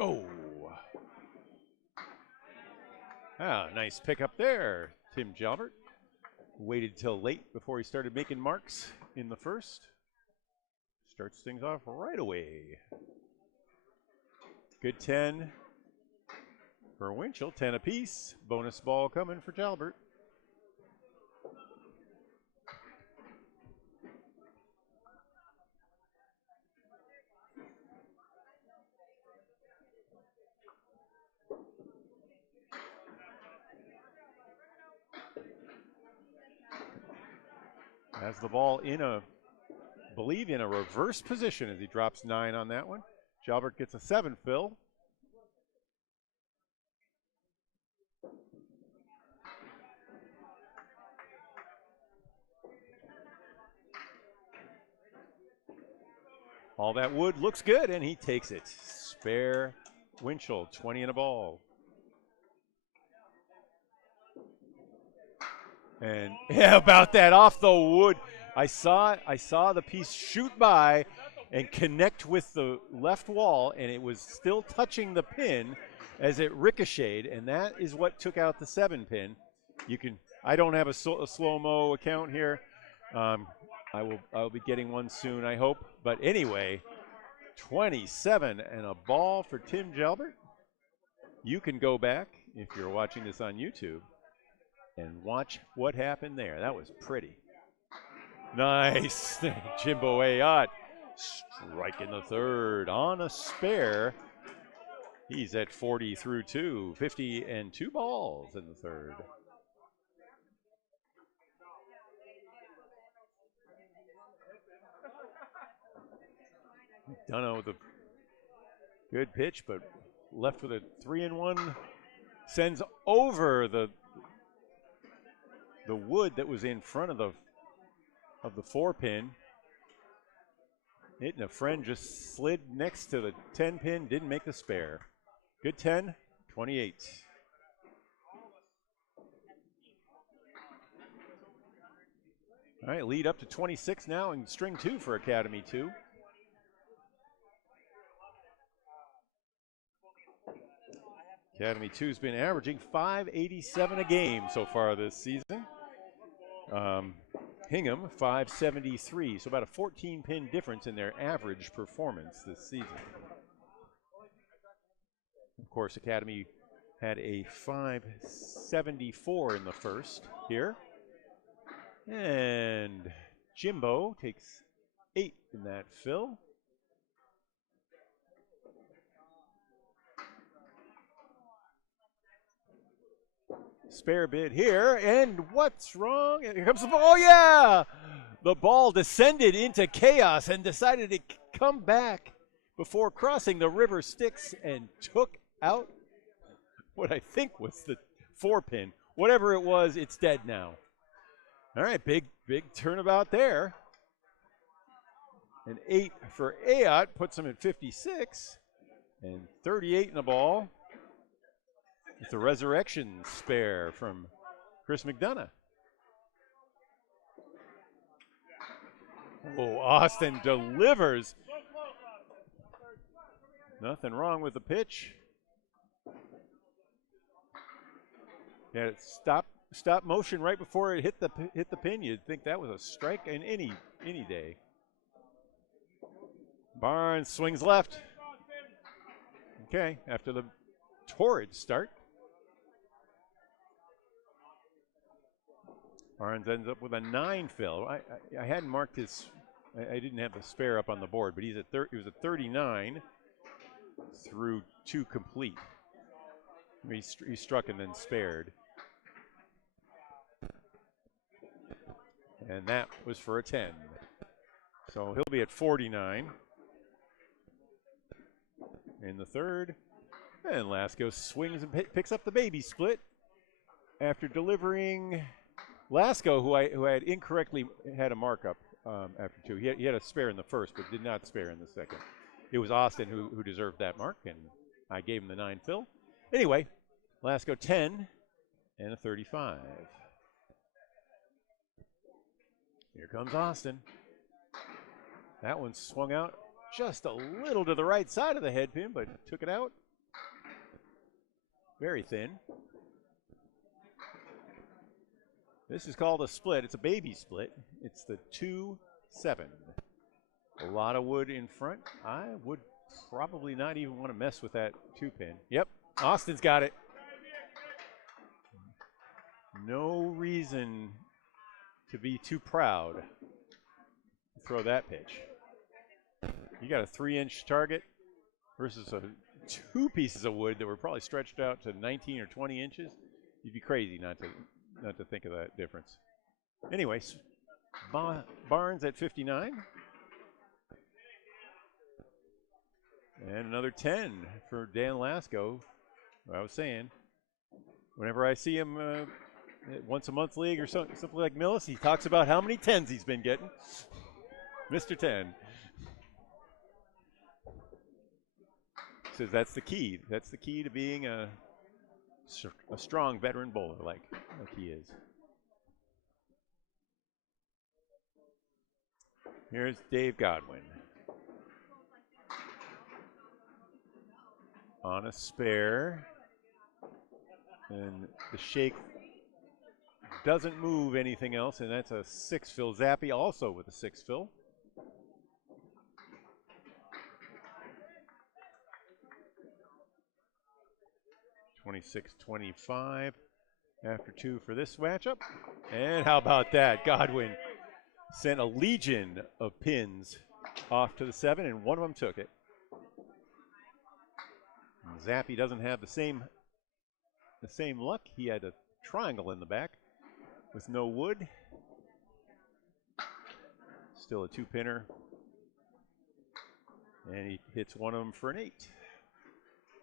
Oh. Nice pickup there, Tim Jalbert. Waited till late before he started making marks in the first. Starts things off right away. Good 10 for Winchell, 10 apiece. Bonus ball coming for Jalbert. Has the ball in a reverse position as he drops 9 on that one. Jalbert gets a 7 fill. All that wood looks good, and he takes it. Spare Winchell, 20 and a ball. And yeah, about that, off the wood. I saw the piece shoot by and connect with the left wall, and it was still touching the pin as it ricocheted, and that is what took out the 7 pin. I don't have a slow-mo account here. I'll be getting one soon, I hope. But anyway, 27 and a ball for Tim Jalbert. You can go back if you're watching this on YouTube and watch what happened there. That was pretty. Nice. Jimbo Ayotte striking the third on a spare. He's at 40 through 2, 50 and 2 balls in the third. McDonough with a good pitch, but left with a 3-1. Sends over the wood that was in front of the 4 pin. It and a friend just slid next to the 10 pin, didn't make the spare. Good 10, 28. All right, lead up to 26 now in string 2 for Academy 2. Academy 2's been averaging .587 a game so far this season. Hingham, .573, so about a 14-pin difference in their average performance this season. Of course, Academy had a .574 in the first here. And Jimbo takes 8 in that fill. spare bid here, and what's wrong? Here comes the ball. Oh, yeah! The ball descended into chaos and decided to come back before crossing the river Styx and took out what I think was the 4-pin. Whatever it was, it's dead now. All right, big turnabout there. An 8 for Ayotte puts him at 56, and 38 in the ball. It's a resurrection spare from Chris McDonough. Oh, Austin delivers. Nothing wrong with the pitch. Yeah, it stop motion right before it hit the pin. You'd think that was a strike in any day. Barnes swings left. Okay, after the torrid start. Barnes ends up with a 9 fill. I hadn't marked his. I didn't have the spare up on the board, but he was at 39 through 2 complete. He struck and then spared. And that was for a 10. So he'll be at 49 in the third. And Lasko swings and picks up the baby split after delivering Lasko, who I had incorrectly had a markup after 2. He had a spare in the first, but did not spare in the second. It was Austin who deserved that mark, and I gave him the 9 fill. Anyway, Lasko 10 and a 35. Here comes Austin. That one swung out just a little to the right side of the head pin, but took it out. Very thin. This is called a split. It's a baby split. It's the 2-7. A lot of wood in front. I would probably not even want to mess with that 2-pin. Yep, Austin's got it. No reason to be too proud to throw that pitch. You got a 3-inch target versus 2 pieces of wood that were probably stretched out to 19 or 20 inches. You'd be crazy not to think of that difference. Anyways, Barnes at 59. And another 10 for Dan Lasko. I was saying, whenever I see him once a month league or something like Millis, he talks about how many 10s he's been getting. Mr. 10. Says that's the key. That's the key to being a strong veteran bowler like he is. Here's Dave Godwin. On a spare. And the shake doesn't move anything else, and that's a 6 fill. Zappi also with a 6 fill. $26.25 after 2 for this matchup. And how about that? Godwin sent a legion of pins off to the 7, and one of them took it. And Zappi doesn't have the same luck. He had a triangle in the back with no wood. Still a 2-pinner. And he hits one of them for an 8.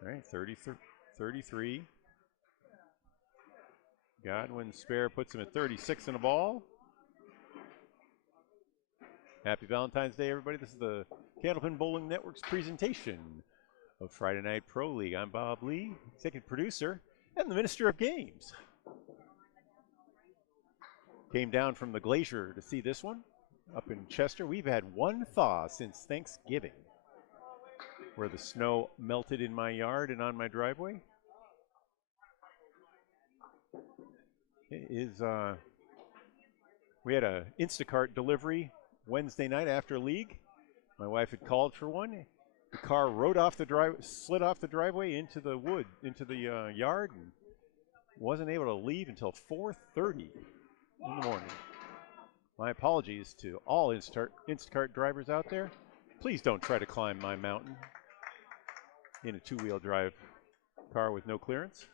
All right, 33. Godwin's spare puts him at 36 in a ball. Happy Valentine's Day, everybody. This is the Candlepin Bowling Network's presentation of Friday Night Pro League. I'm Bob Lee, executive producer and the Minister of Games. Came down from the glacier to see this one up in Chester. We've had one thaw since Thanksgiving where the snow melted in my yard and on my driveway. It is, we had an Instacart delivery Wednesday night after league. My wife had called for one. The car rode off the slid off the driveway into the wood, into the yard, and wasn't able to leave until 4:30 in the morning. My apologies to all Instacart drivers out there. Please don't try to climb my mountain in a 2-wheel drive car with no clearance.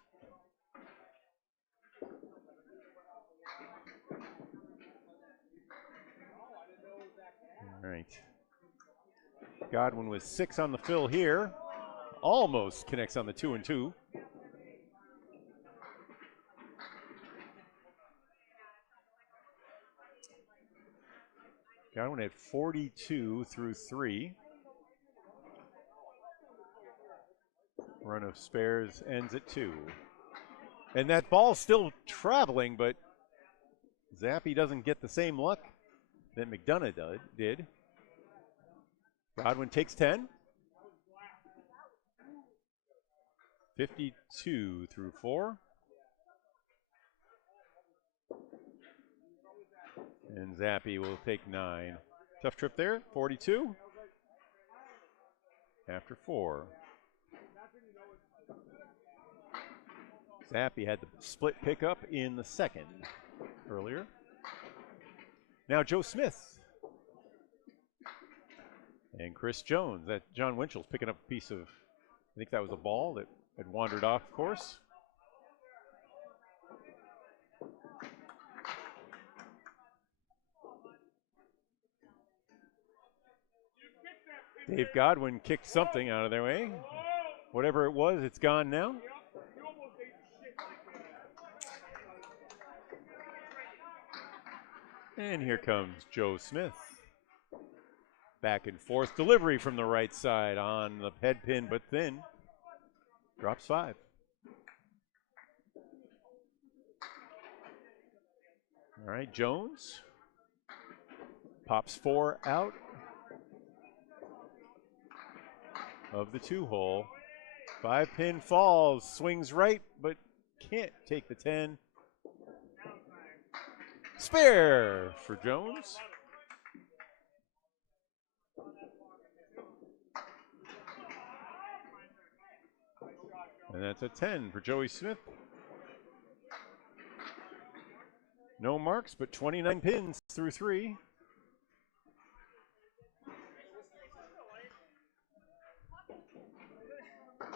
All right. Godwin with 6 on the fill here. Almost connects on the 2 and 2. Godwin had 42 through 3. Run of spares ends at 2. And that ball's still traveling, but Zappi doesn't get the same luck that McDonough did. Godwin takes 10. 52 through 4. And Zappi will take 9. Tough trip there, 42. After 4. Zappi had the split pickup in the second earlier. Now Joe Smith. And Chris Jones. That John Winchell's picking up a piece of, I think that was a ball that had wandered off course. Dave Godwin kicked something out of their way. Whatever it was, it's gone now. And here comes Joe Smith. Back and forth delivery from the right side on the head pin, but thin. Drops 5. All right, Jones. Pops 4 out of the 2-hole. 5-pin falls, swings right, but can't take the 10. Spare for Jones. And that's a 10 for Joey Smith. No marks, but 29 pins through 3.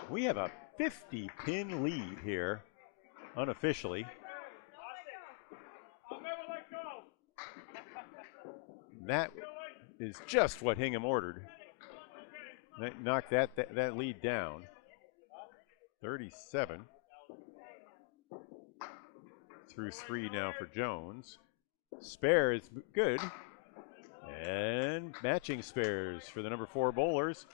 We have a 50-pin lead here, unofficially. That is just what Hingham ordered. That knocked that lead down. 37 through 3 now for Jones. Spare is good. And matching spares for the number 4 bowlers.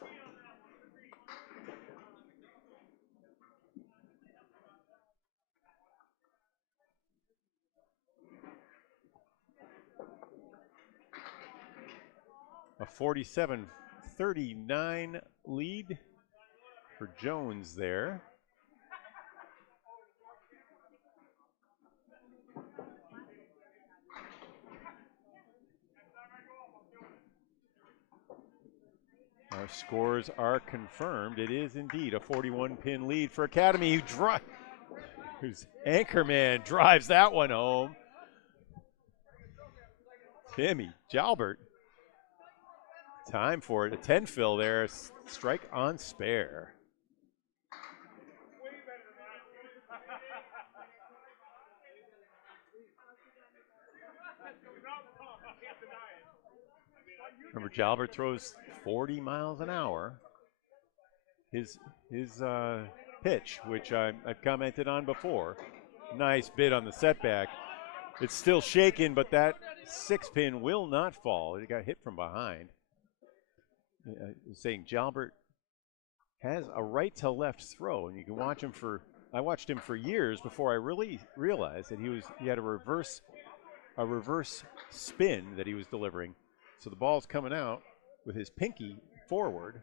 A 47-39 lead for Jones there. Our scores are confirmed. It is indeed a 41-pin lead for Academy, whose anchorman drives that one home. Timmy Jalbert. Time for it. A 10 fill there. Strike on spare. Remember, Jalbert throws 40 miles an hour. His pitch, which I've commented on before. Nice bit on the setback. It's still shaking, but that 6-pin will not fall. It got hit from behind. Saying Jalbert has a right to left throw, and you can watch him I watched him for years before I really realized that he had a reverse spin that he was delivering. So the ball's coming out with his pinky forward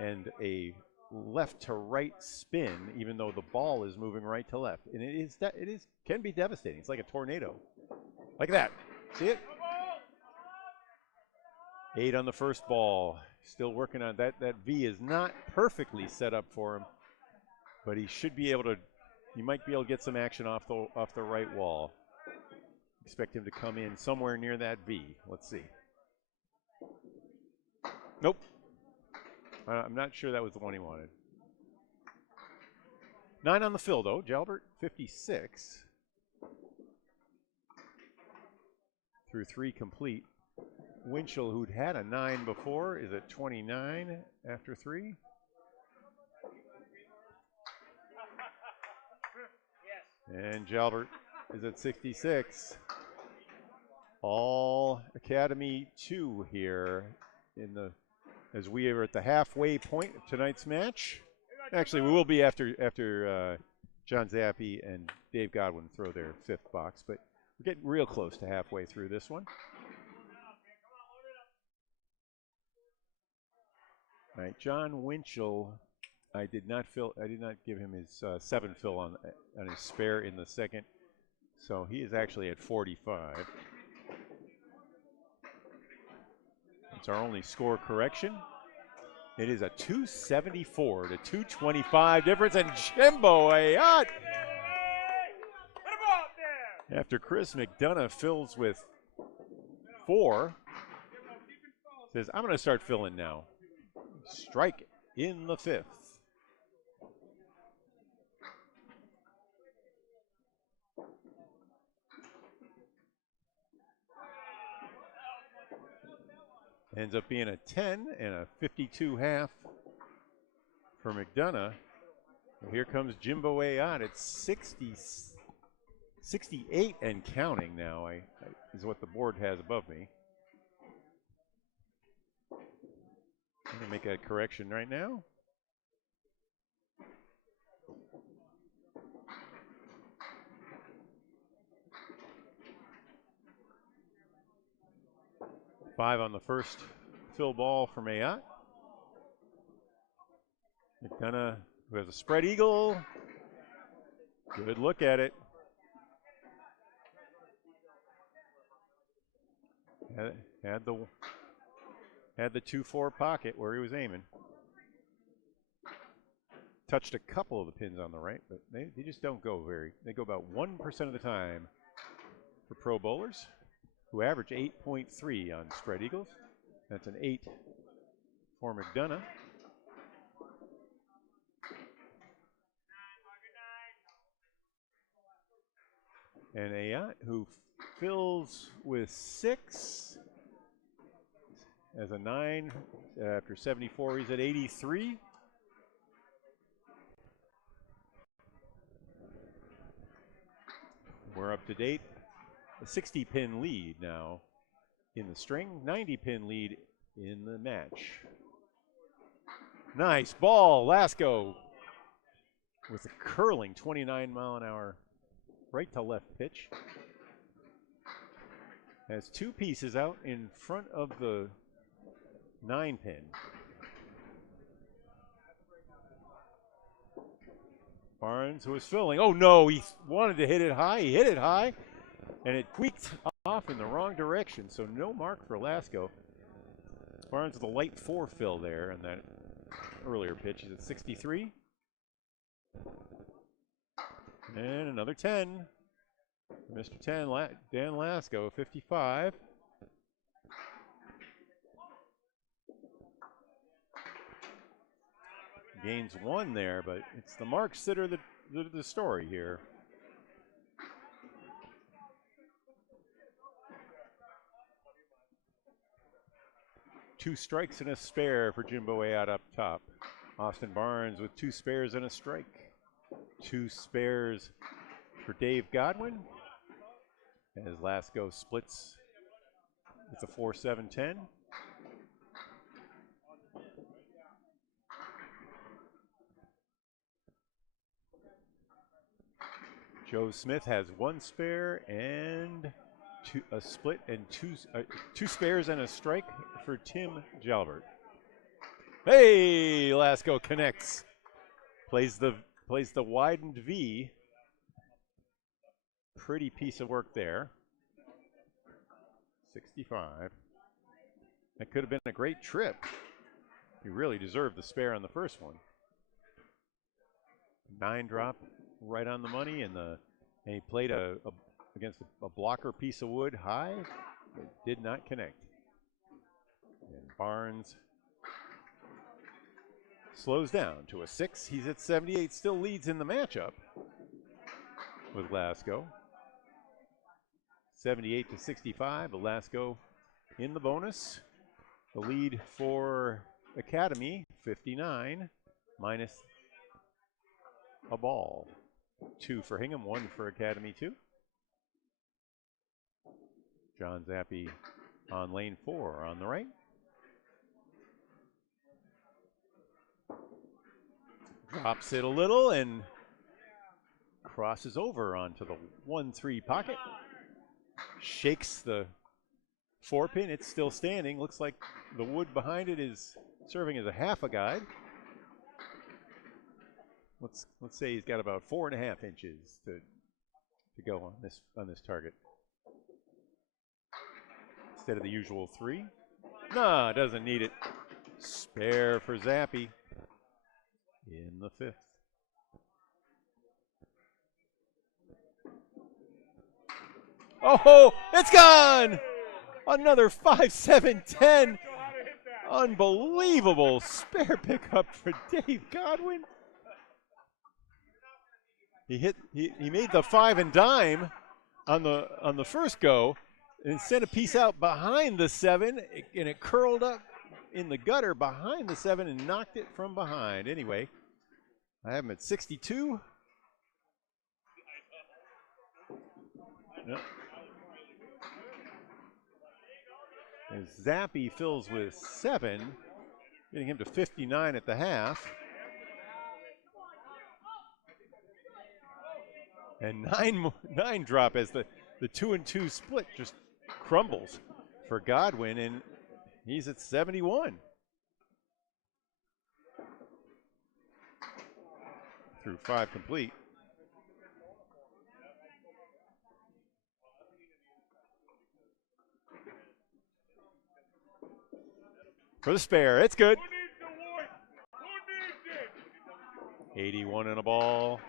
and a left to right spin, even though the ball is moving right to left, and it can be devastating. It's like a tornado, like that. See it? 8 on the first ball. Still working on that. That V is not perfectly set up for him, but he should be able to. He might be able to get some action off the right wall. Expect him to come in somewhere near that V. Let's see. Nope. I'm not sure that was the one he wanted. 9 on the fill, though. Jalbert, 56. Through 3 complete. Winchell, who'd had a 9 before, is at 29 after 3. And Jalbert is at 66. All Academy 2 here as we are at the halfway point of tonight's match. Actually, we will be after John Zappi and Dave Godwin throw their 5th box, but we're getting real close to halfway through this one. All right, John Winchell, I did not give him his 7 fill on his spare in the second, so he is actually at 45. It's our only score correction. It is a 274 to 225 difference, and Jimbo Ayotte, after Chris McDonough fills with 4, says, I'm going to start filling now. Strike in the 5th. Ends up being a 10 and a 52 half for McDonough. And here comes Jimbo Ayotte at 68 and counting now, is what the board has above me. I'm going to make a correction right now. Five on the first fill ball from Ayotte. McDonough, who has a spread eagle. Good look at it. Had the 2-4 pocket where he was aiming. Touched a couple of the pins on the right, but they just don't go they go about 1% of the time for pro bowlers, who average 8.3 on spread eagles. That's an 8 for McDonough. And Ayotte, who fills with 6 as a 9 after 74. He's at 83. We're up to date. A 60-pin lead now in the string, 90-pin lead in the match. Nice ball, Lasko, with a curling 29-mile-an-hour right to left pitch. Has 2 pieces out in front of the 9-pin. Barnes, who was filling. Oh no, he wanted to hit it high. He hit it high, and it tweaked off in the wrong direction, so no mark for Lasko. Barnes with a light 4 fill there in that earlier pitch. He's at 63. And another 10. Mr. 10, Dan Lasko, 55. Gains 1 there, but it's the marks that are the story here. Two strikes and a spare for Jimbo Ayotte up top. Austin Barnes with 2 spares and a strike. 2 spares for Dave Godwin, as Lasko splits. It's a 4-7-10. Joe Smith has 1 spare and a split, and 2 spares and a strike for Tim Jalbert. Hey, Lasko connects. Plays the widened V. Pretty piece of work there. 65. That could have been a great trip. He really deserved the spare on the first one. 9 drop right on the money, and he played against a blocker piece of wood high. It did not connect. And Barnes slows down to a 6. He's at 78, still leads in the matchup with Lasko. 78 to 65, but Lasko in the bonus. The lead for Academy, 59, minus a ball. 2 for Hingham, 1 for Academy 2. John Zappi on lane 4 on the right. Drops it a little and crosses over onto the 1-3 pocket. Shakes the 4-pin. It's still standing. Looks like the wood behind it is serving as a half a guide. Let's say he's got about 4.5 inches to go on this target instead of the usual 3. No, doesn't need it. Spare for Zappi in the 5th. Oh, it's gone! Another 5-7-10. Unbelievable spare pickup for Dave Godwin. He made the 5 and dime on the first go and sent a piece out behind the 7, and it curled up in the gutter behind the 7 and knocked it from behind. Anyway, I have him at 62. Yep. As Zappi fills with 7, getting him to 59 at the half. And 9 drop as the 2-2 split just crumbles for Godwin, and he's at 71. Through 5 complete. For the spare, it's good. 81 and a ball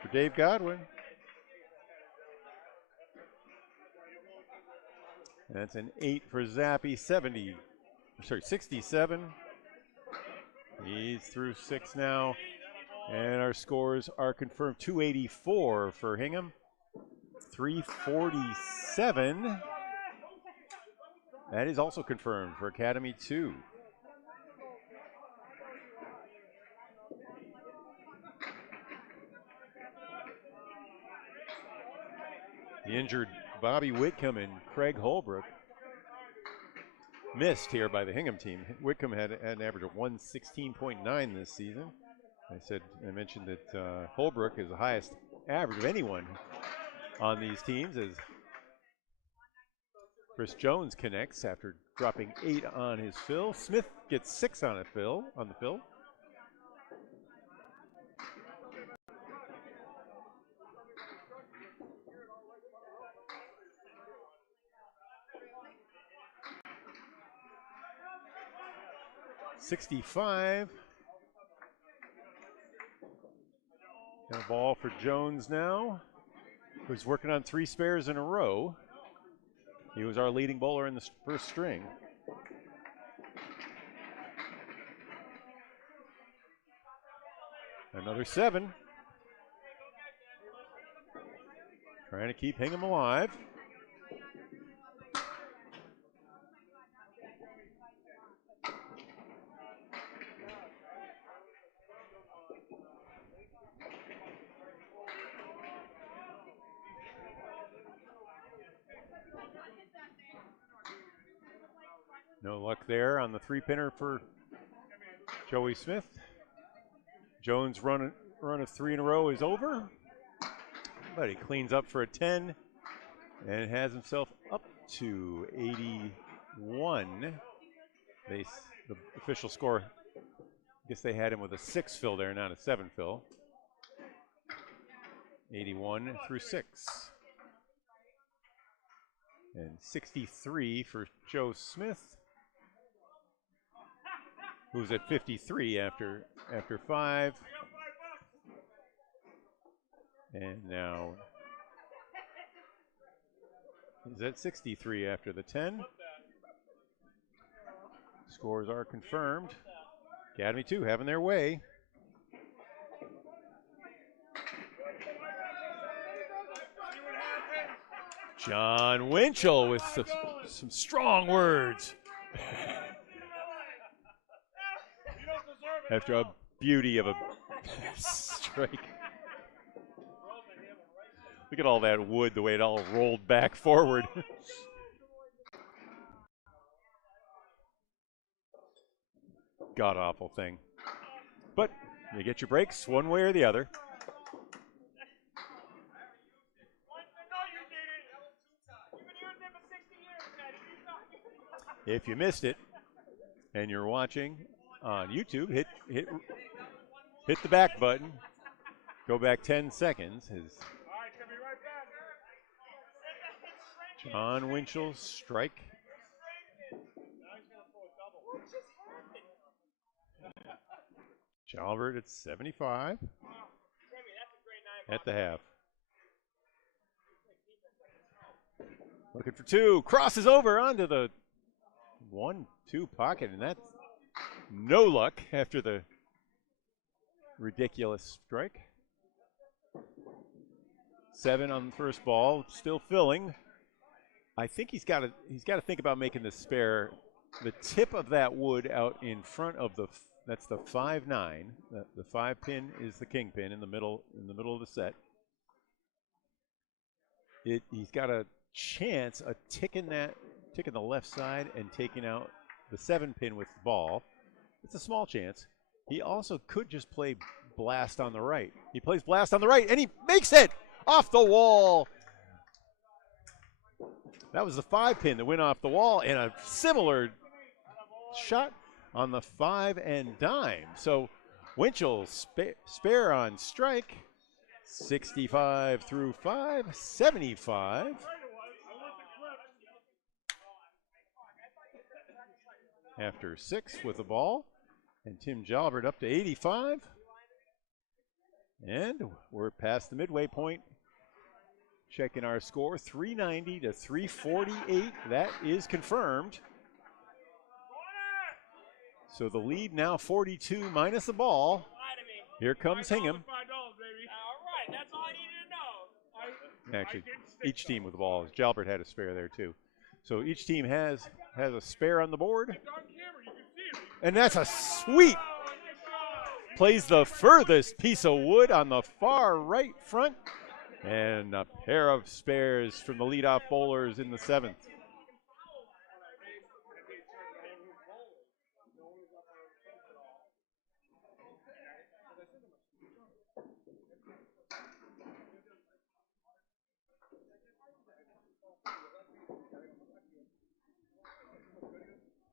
for Dave Godwin. That's an 8 for Zappi, 67. He's through 6 now. And our scores are confirmed. 284 for Hingham, 347. That is also confirmed for Academy 2. The injured Bobby Whitcomb and Craig Holbrook missed here by the Hingham team. Whitcomb had an average of 116.9 this season. I mentioned that Holbrook is the highest average of anyone on these teams as Chris Jones connects after dropping 8 on his fill. Smith gets 6 on the fill. $65. Got a ball for Jones now, who's working on 3 spares in a row. He was our leading bowler in the first string. Another 7. Trying to keep Hingham alive. No luck there on the 3-pinner for Joey Smith. Jones' run of 3 in a row is over, but he cleans up for a 10 and has himself up to 81. The official score, I guess they had him with a 6 fill there, not a 7 fill. 81 through 6. And 63 for Joe Smith, who's at 53 after 5. And now he's at 63 after the 10. Scores are confirmed. Academy 2 having their way. John Winchell with some strong words. After a beauty of a strike. Look at all that wood, the way it all rolled back forward. God awful thing. But you get your breaks one way or the other. If you missed it and you're watching on YouTube, hit the back button. Go back 10 seconds. John Winchell's strike. Jalbert at 75 at the half. Looking for two. Crosses over onto the 1-2 pocket, and that's no luck after the ridiculous strike. 7 on the first ball, still filling. I think he's got to think about making the spare. The tip of that wood out in front of that's the 5-9. The 5 pin is the king pin in the middle of the set. He's got a chance of ticking the left side and taking out the 7 pin with the ball. It's a small chance. He also could just play blast on the right. He plays blast on the right and he makes it off the wall. That was the 5 pin that went off the wall, and a similar shot on the 5 and dime. So Winchell spare on strike. 65 through 5, 75. After 6 with the ball, and Tim Jalbert up to 85. And we're past the midway point. Checking our score, 390 to 348. That is confirmed. So the lead now 42 minus the ball. Here comes Hingham. All right, that's all I needed to know. Actually, each team with the ball. Jalbert had a spare there too. So each team has a spare on the board. And that's a sweet. Plays the furthest piece of wood on the far right front. And a pair of spares from the leadoff bowlers in the 7th.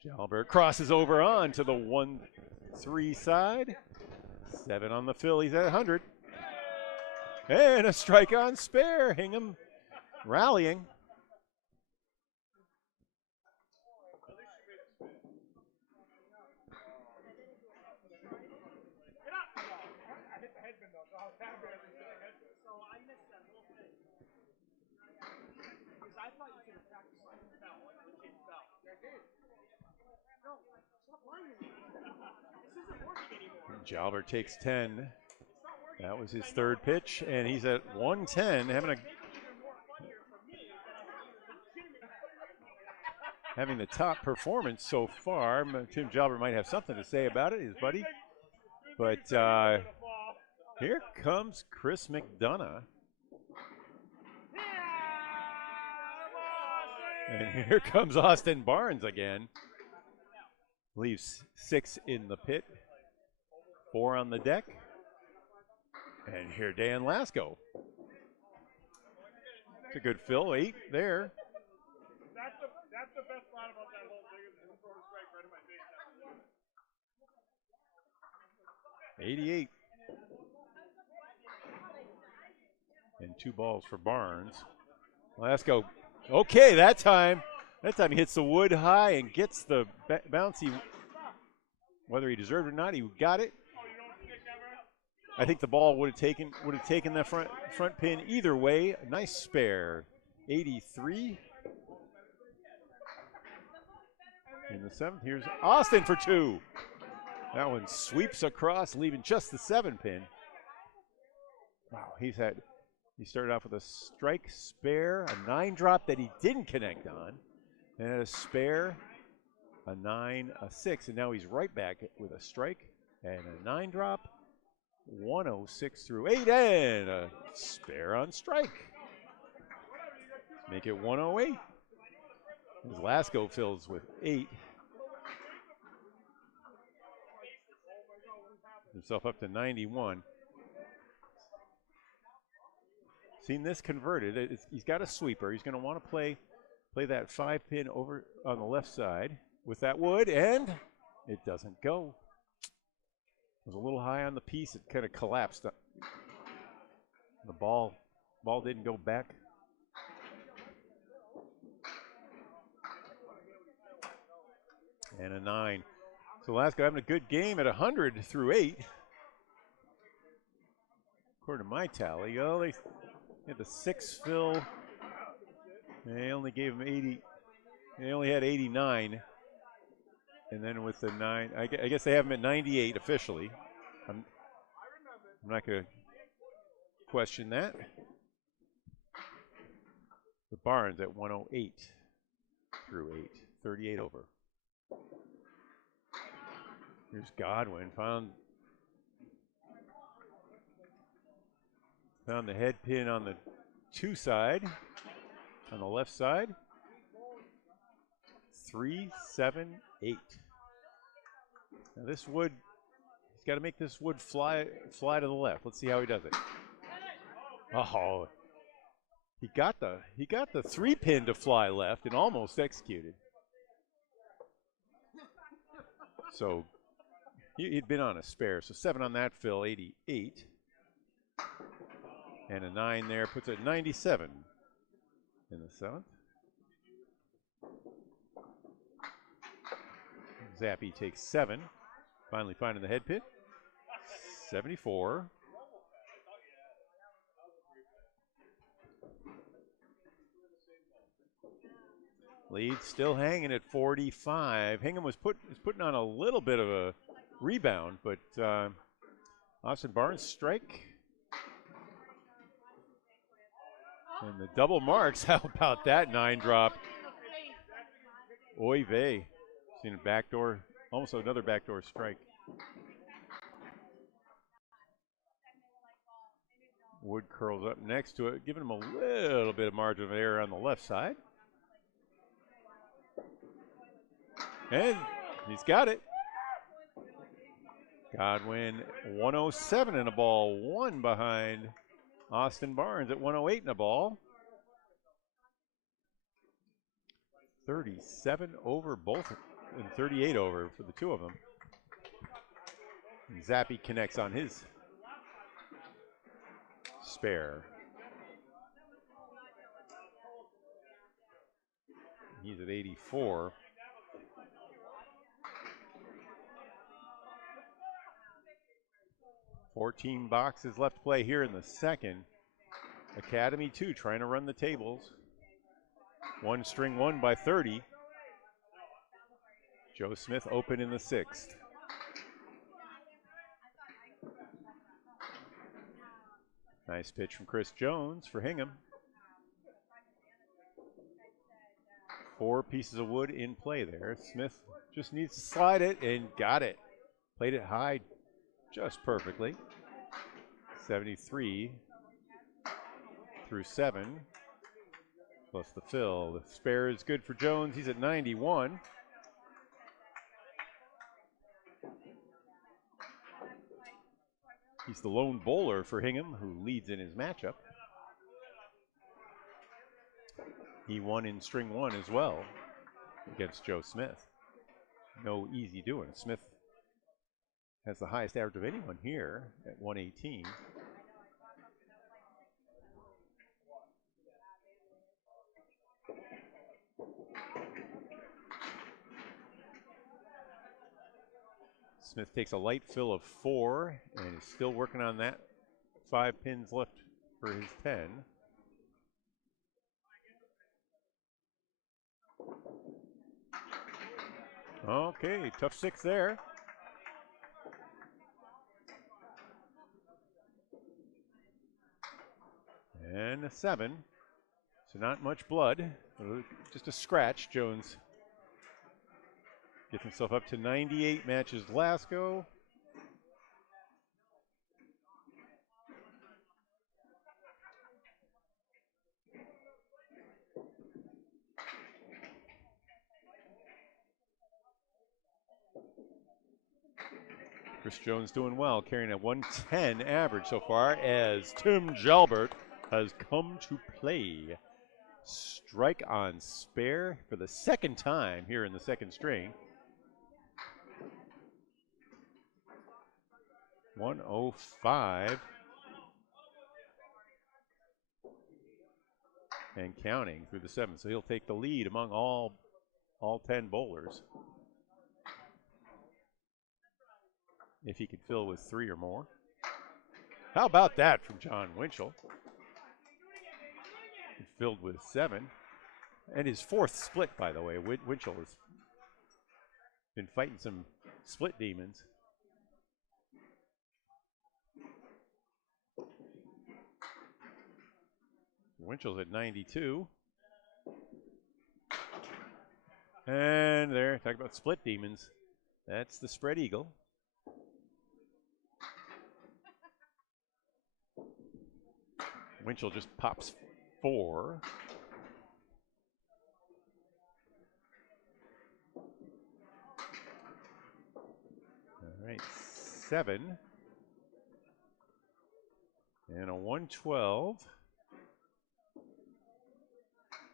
Jalbert crosses over on to the 1-3 side. 7 on the fill. He's at 100. And a strike on spare. Hingham rallying. Jalbert takes 10. That was his 3rd pitch, and he's at 110, having the top performance so far. Tim Jalbert might have something to say about it, his buddy. But here comes Chris McDonough. And here comes Austin Barnes again. Leaves 6 in the pit, 4 on the deck. And here Dan Lasko. It's a good fill, 8 there. That's the best part about that whole thing is the sort of strike right in my face. 88. And 2 balls for Barnes. Lasko, okay, that time he hits the wood high and gets the bouncy. Whether he deserved it or not, he got it. I think the ball would have taken the front pin either way. A nice spare. 83. In the 7th, here's Austin for 2. That one sweeps across, leaving just the 7 pin. Wow, he's He started off with a strike, spare, a 9 drop that he didn't connect on, and a spare, a 9, a 6, and now he's right back with a strike and a 9 drop, 106 through 8, and a spare on strike. Make it 108. As Lasko fills with 8. Himself up to 91. Seen this converted. He's got a sweeper. He's going to want to play that 5-pin over on the left side with that wood, and it doesn't go. It was a little high on the piece. It kind of collapsed. The ball didn't go back. And a 9. So Lasko having a good game at 100 through 8. According to my tally. Oh, they had the 6 fill. They only gave him 80. They only had 89. And then with the 9, I guess they have him at 98 officially. I'm not going to question that. The Barnes at 108 through 8. 38 over. Here's Godwin. Found the head pin on the 2 side, on the left side. 3, 7, 8. Now this wood, he's got to make this wood fly to the left. Let's see how he does it. Oh, he got the 3-pin to fly left and almost executed. So he'd been on a spare, so 7 on that fill, 88. And a 9 there puts it 97 in the 7th. Zappi takes 7, finally finding the head pin. 74. Lead still hanging at 45. Hingham is putting on a little bit of a rebound, but Austin Barnes strike. And the double marks, how about that 9 drop? Oy vey. Seen a backdoor, almost another backdoor strike. Wood curls up next to it, giving him a little bit of margin of error on the left side. And he's got it. Godwin 107 in a ball, 1 behind Austin Barnes at 108 in a ball. 37 over both, and 38 over for the 2 of them. And Zappi connects on his spare. He's at 84. $14 boxes left to play here in the 2nd. Academy 2 trying to run the tables. 1 string 1 by 30. Joe Smith open in the 6th. Nice pitch from Chris Jones for Hingham. 4 pieces of wood in play there. Smith just needs to slide it and got it. Played it high just perfectly. 73 through 7. Plus the fill. The spare is good for Jones. He's at 91. He's the lone bowler for Hingham, who leads in his matchup. He won in string 1 as well against Joe Smith. No easy doing. Smith has the highest average of anyone here at 118. Smith takes a light fill of 4 and is still working on that. 5 pins left for his 10. Okay, tough 6 there. and a 7. So not much blood. Just a scratch. Jones gets himself up to 98, matches Lasko. Chris Jones doing well, carrying a 110 average so far as Tim Jalbert has come to play. Strike on spare for the second time here in the second string. 105 and counting through the 7th. So he'll take the lead among all 10 bowlers if he can fill with 3 or more. How about that from John Winchell? He filled with 7. And his 4th split, by the way. Winchell has been fighting some split demons. Winchell's at 92. And there, talk about split demons. That's the spread eagle. Winchell just pops 4. All right, 7. And a 112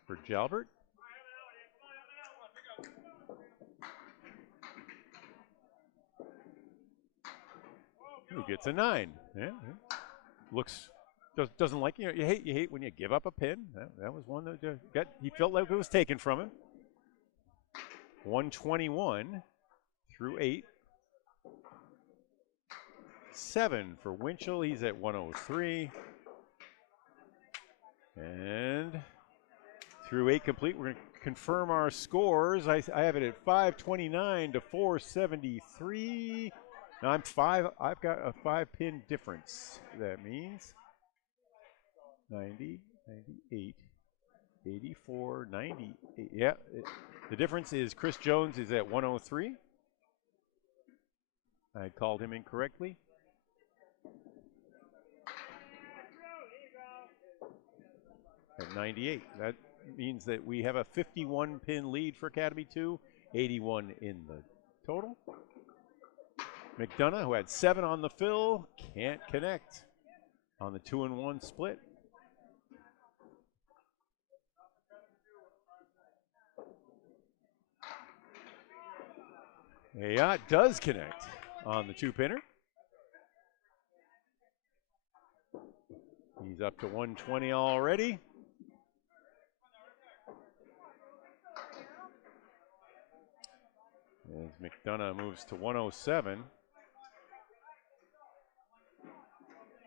for Jalbert. Who gets a 9? Yeah. Looks doesn't like you hate when you give up a pin. That was one that he felt like it was taken from him. 121 through 8. 7 for Winchell. He's at 103. And through 8 complete, we're going to confirm our scores. I have it at 529 to 473. Now I've got a 5-pin difference. That means 90, 98, 84, 98. Yeah, the difference is Chris Jones is at 103. I called him incorrectly. At 98. That means that we have a 51-pin lead for Academy 2, 81 in the total. McDonough, who had 7 on the fill, can't connect on the 2-1 split. Ayotte does connect on the 2-pinner. He's up to 120 already. As McDonough moves to 107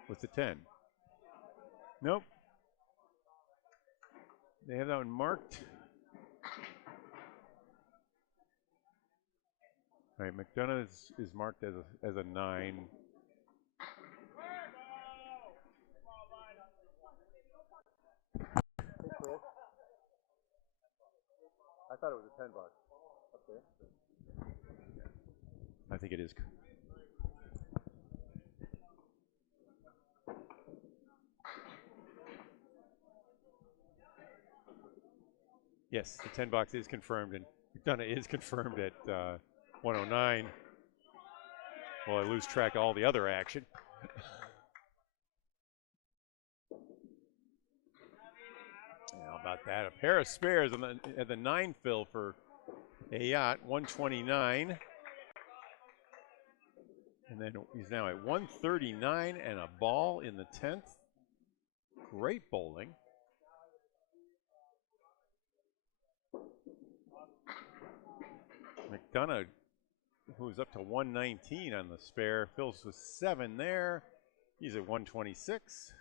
with the 10. Nope. They have that one marked. All right, McDonough is marked as a 9. I thought it was a $10 up there. I think it is. Yes, the $10 is confirmed, and McDonough is confirmed at 109. Well, I lose track of all the other action. How about that? A pair of spares at the 9 fill for Ayotte, 129. And then he's now at 139 and a ball in the 10th. Great bowling. McDonough, who's up to 119 on the spare, fills with 7 there. He's at 126.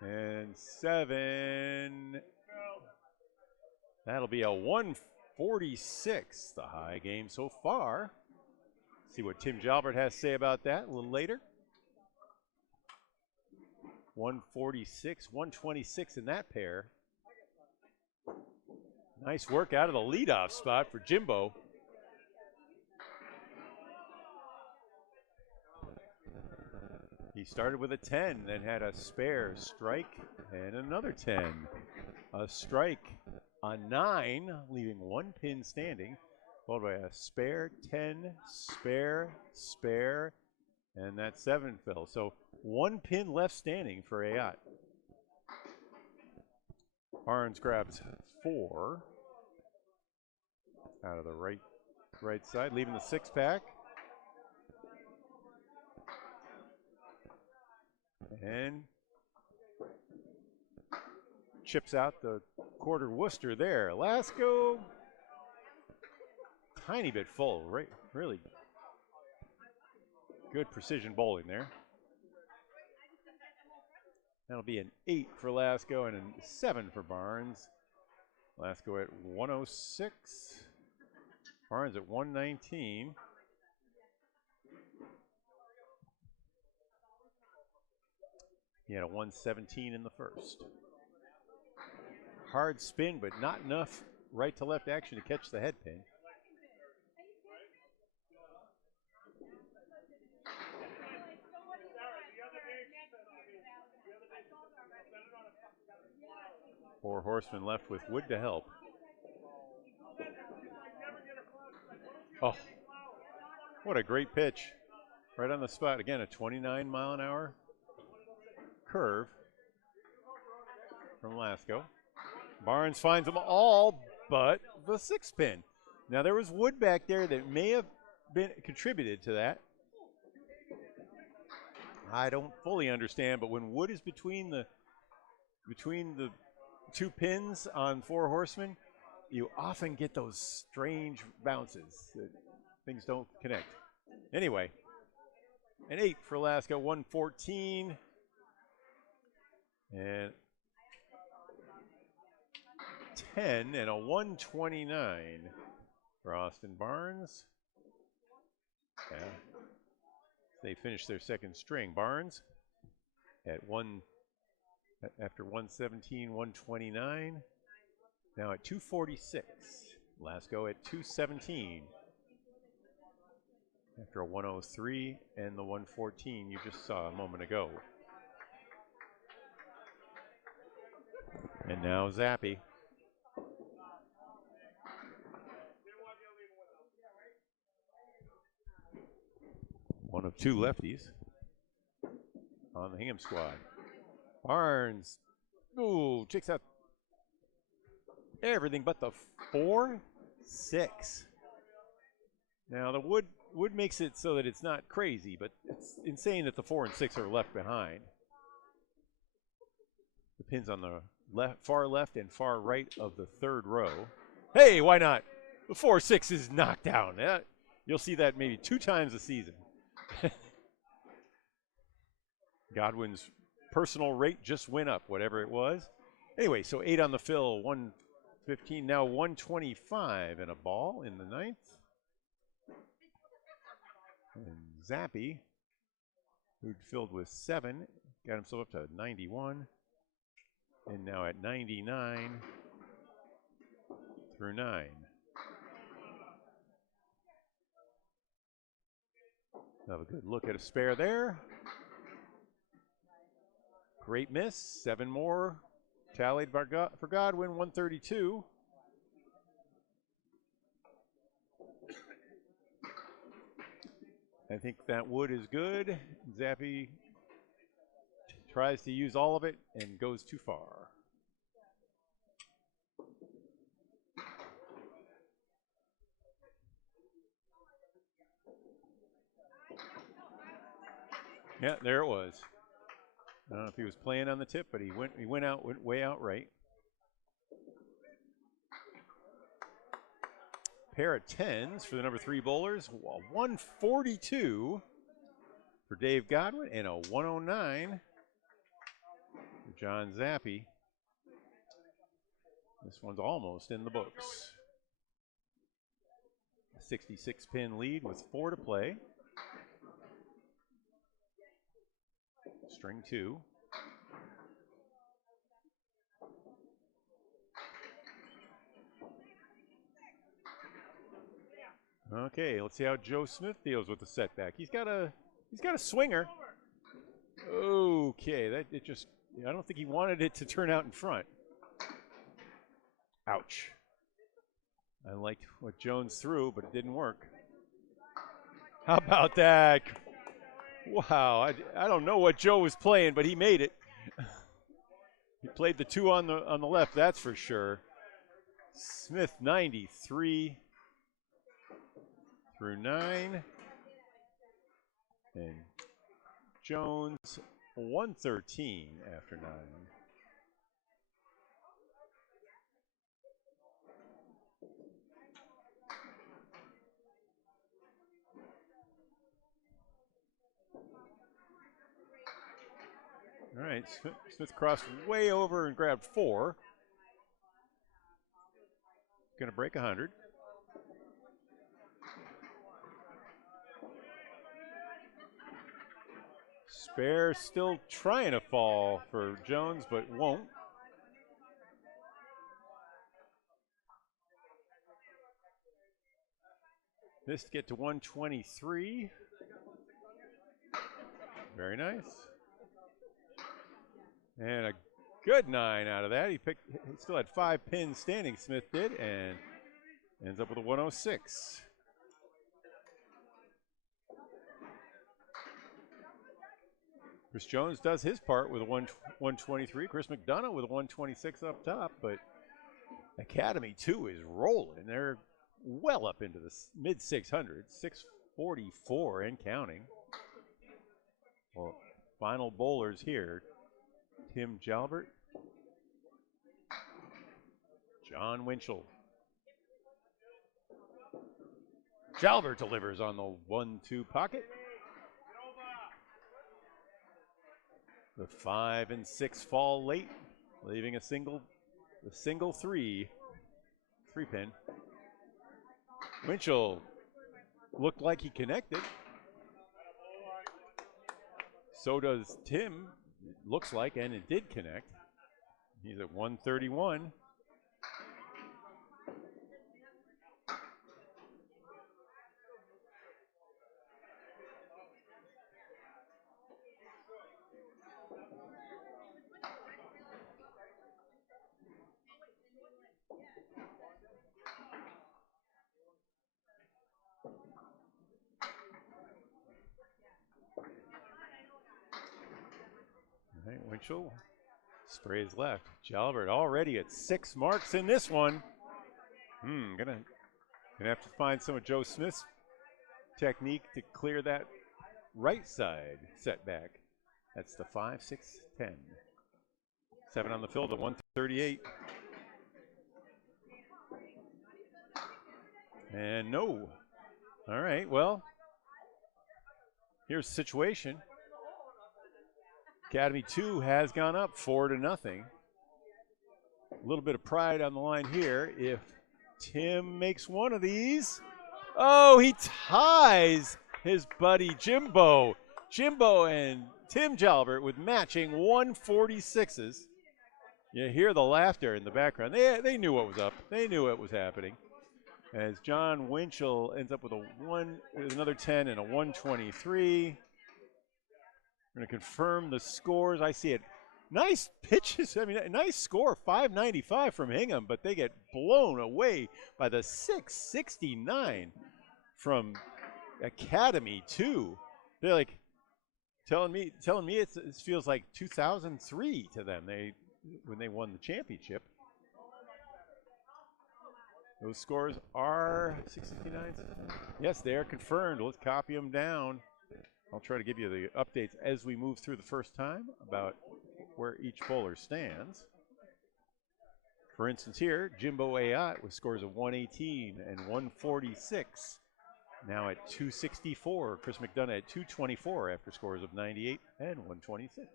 And 7. That'll be a 146, the high game so far. See what Tim Jalbert has to say about that a little later. 146, 126 in that pair. Nice work out of the leadoff spot for Jimbo. He started with a 10, then had a spare strike and another 10. A strike, a 9, leaving one pin standing, followed by a spare, 10, spare, spare, and that 7 fill. So one pin left standing for Ayotte. Barnes grabs 4 out of the right side, leaving the 6-pack. And chips out the quarter Worcester there. Lasko, tiny bit full, right? Really good precision bowling there. That'll be an 8 for Lasko and a 7 for Barnes. Lasko at 106. Barnes at 119. He had a 117 in the first. Hard spin, but not enough right to left action to catch the head pin. Four horsemen left with wood to help. Oh, what a great pitch. Right on the spot. Again, a 29-mile-an-hour curve from Lasko. Barnes finds them all but the 6 pin. Now there was wood back there that may have been contributed to that. I don't fully understand, but when wood is between the 2 pins on 4 horsemen, you often get those strange bounces that things don't connect. Anyway, an 8 for Lasko, 114. And 10 and a 129 for Austin Barnes. Yeah. They finished their second string. Barnes at after 117, 129. Now at 246. Lasko at 217. After a 103 and the 114 you just saw a moment ago. And now Zappi. One of 2 lefties on the Hingham squad. Barnes, ooh, checks out everything but the 4, 6. Now the wood makes it so that it's not crazy, but it's insane that the 4 and 6 are left behind. The pins on the far left and far right of the 3rd row. Hey, why not? The 4-6 is knocked down. You'll see that maybe 2 times a season. Godwin's personal rate just went up, whatever it was. Anyway, so 8 on the fill, 115, now 125 and a ball in the 9th. And Zappi, who'd filled with 7, got himself up to 91. And now at 99 through 9. Have a good look at a spare there. Great miss. 7 more tallied for Godwin, 132. I think that wood is good. Zappi tries to use all of it and goes too far. Yeah, there it was. I don't know if he was playing on the tip, but he went way out right. Pair of 10s for the number 3 bowlers. 142 for Dave Godwin and a 109 for John Zappi. This one's almost in the books. A 66 pin lead with 4 to play. String 2. Okay, let's see how Joe Smith deals with the setback. He's got a swinger. Okay, I don't think he wanted it to turn out in front. Ouch. I liked what Jones threw, but it didn't work. How about that? Wow, I don't know what Joe was playing, but he made it. He played the 2 on the left, that's for sure. Smith 93 through 9. And Jones 113 after 9. All right, Smith crossed way over and grabbed 4. Going to break 100. Spare still trying to fall for Jones, but won't. This to get to 123. Very nice. And a good 9 out of that. He still had 5 pins standing, Smith did, and ends up with a 106. Chris Jones does his part with a 123. Chris McDonough with a 126 up top, but Academy 2 is rolling. They're well up into the mid 600s, 644 and counting. Well, final bowlers here. Tim Jalbert, John Winchell. Jalbert delivers on the 1-2 pocket. The 5 and 6 fall late, leaving a single 3 pin. Winchell looked like he connected. So does Tim. Looks like, and it did connect. He's at 131. All right, Winchell sprays left. Jalbert already at 6 marks in this one. Gonna have to find some of Joe Smith's technique to clear that right side setback. That's the 5, 6, 10. 7 on the field at 138. And no. All right, well, here's the situation. Academy 2 has gone up 4-0. A little bit of pride on the line here. If Tim makes one of these, oh, he ties his buddy Jimbo. Jimbo and Tim Jalbert with matching 146s. You hear the laughter in the background. They knew what was up. They knew what was happening. As John Winchell ends up with another 10 and a 123. We're going to confirm the scores. I see it. Nice pitches. I mean, a nice score, 595 from Hingham, but they get blown away by the 669 from Academy 2. They're like telling me it feels like 2003 to them. When they won the championship. Those scores are 669. Yes, they are confirmed. Let's copy them down. I'll try to give you the updates as we move through the first time about where each bowler stands. For instance here, Jimbo Ayotte with scores of 118 and 146. Now at 264. Chris McDonough at 224 after scores of 98 and 126.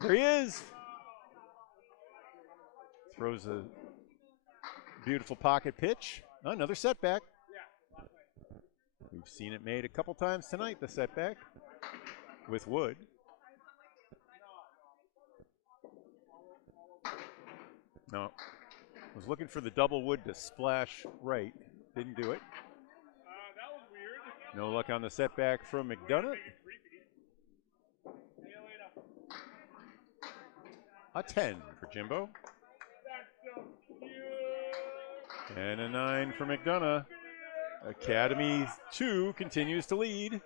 There he is. Throws a beautiful pocket pitch. Another setback. We've seen it made a couple times tonight, the setback, with wood. No, was looking for the double wood to splash right. Didn't do it. No luck on the setback from McDonough. A 10 for Jimbo. And a 9 for McDonough. Academy 2 continues to lead.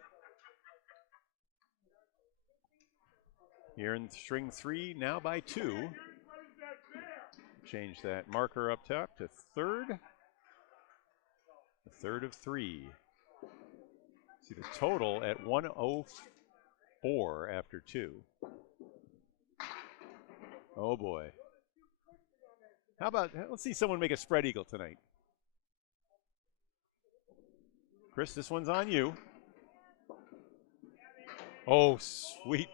Here in string 3, now by 2. Change that marker up top to third. The third of 3. See the total at 104 after 2. Oh boy. How about, let's see someone make a spread eagle tonight. Chris, this one's on you. Oh, sweet.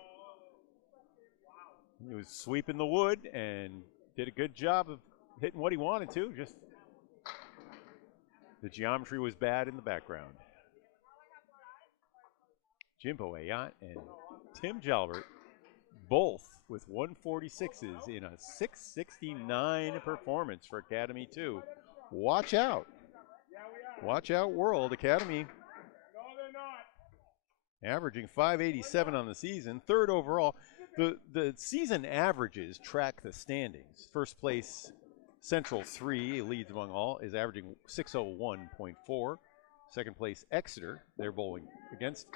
He was sweeping the wood and did a good job of hitting what he wanted to. Just the geometry was bad in the background. Jimbo, Ayotte, and Tim Jalbert, both with 146s in a 669 performance for Academy 2. Watch out. Watch out, World. Academy averaging 587 on the season, third overall. The season averages track the standings. First place, Central 3, leads among all, is averaging 601.4. Second place, Exeter, they're bowling against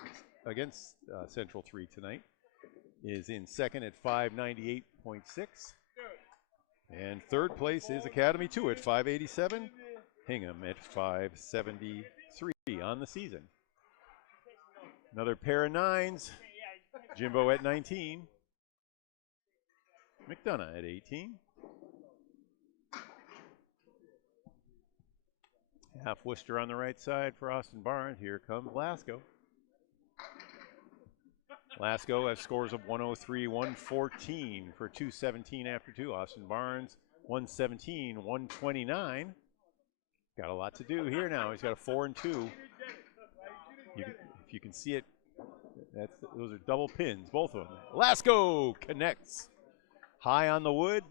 Central 3 tonight, is in second at 598.6. And third place is Academy 2 at 587. Hingham at 573 on the season. Another pair of 9s. Jimbo at 19. McDonough at 18. Half Worcester on the right side for Austin Barnes. Here comes Lasko. Lasko has scores of 103, 114 for 217 after 2. Austin Barnes, 117, 129. Got a lot to do here now. He's got a 4 and 2. If you can see it, those are double pins, both of them. Lasko connects. High on the wood.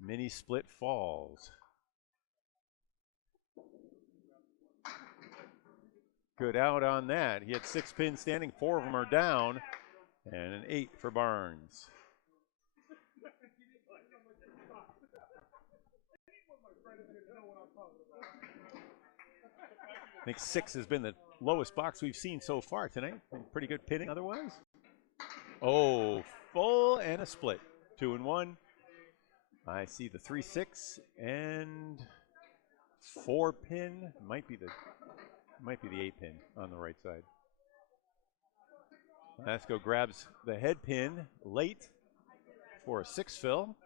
Mini split falls. Good out on that. He had 6 pins standing, 4 of them are down, and an 8 for Barnes. I think 6 has been the lowest box we've seen so far tonight. Pretty good pinning otherwise. Oh, full and a split. 2 and 1. I see the 3-6 and 4 pin. Might be the 8 pin on the right side. Lasko grabs the head pin late for a 6 fill.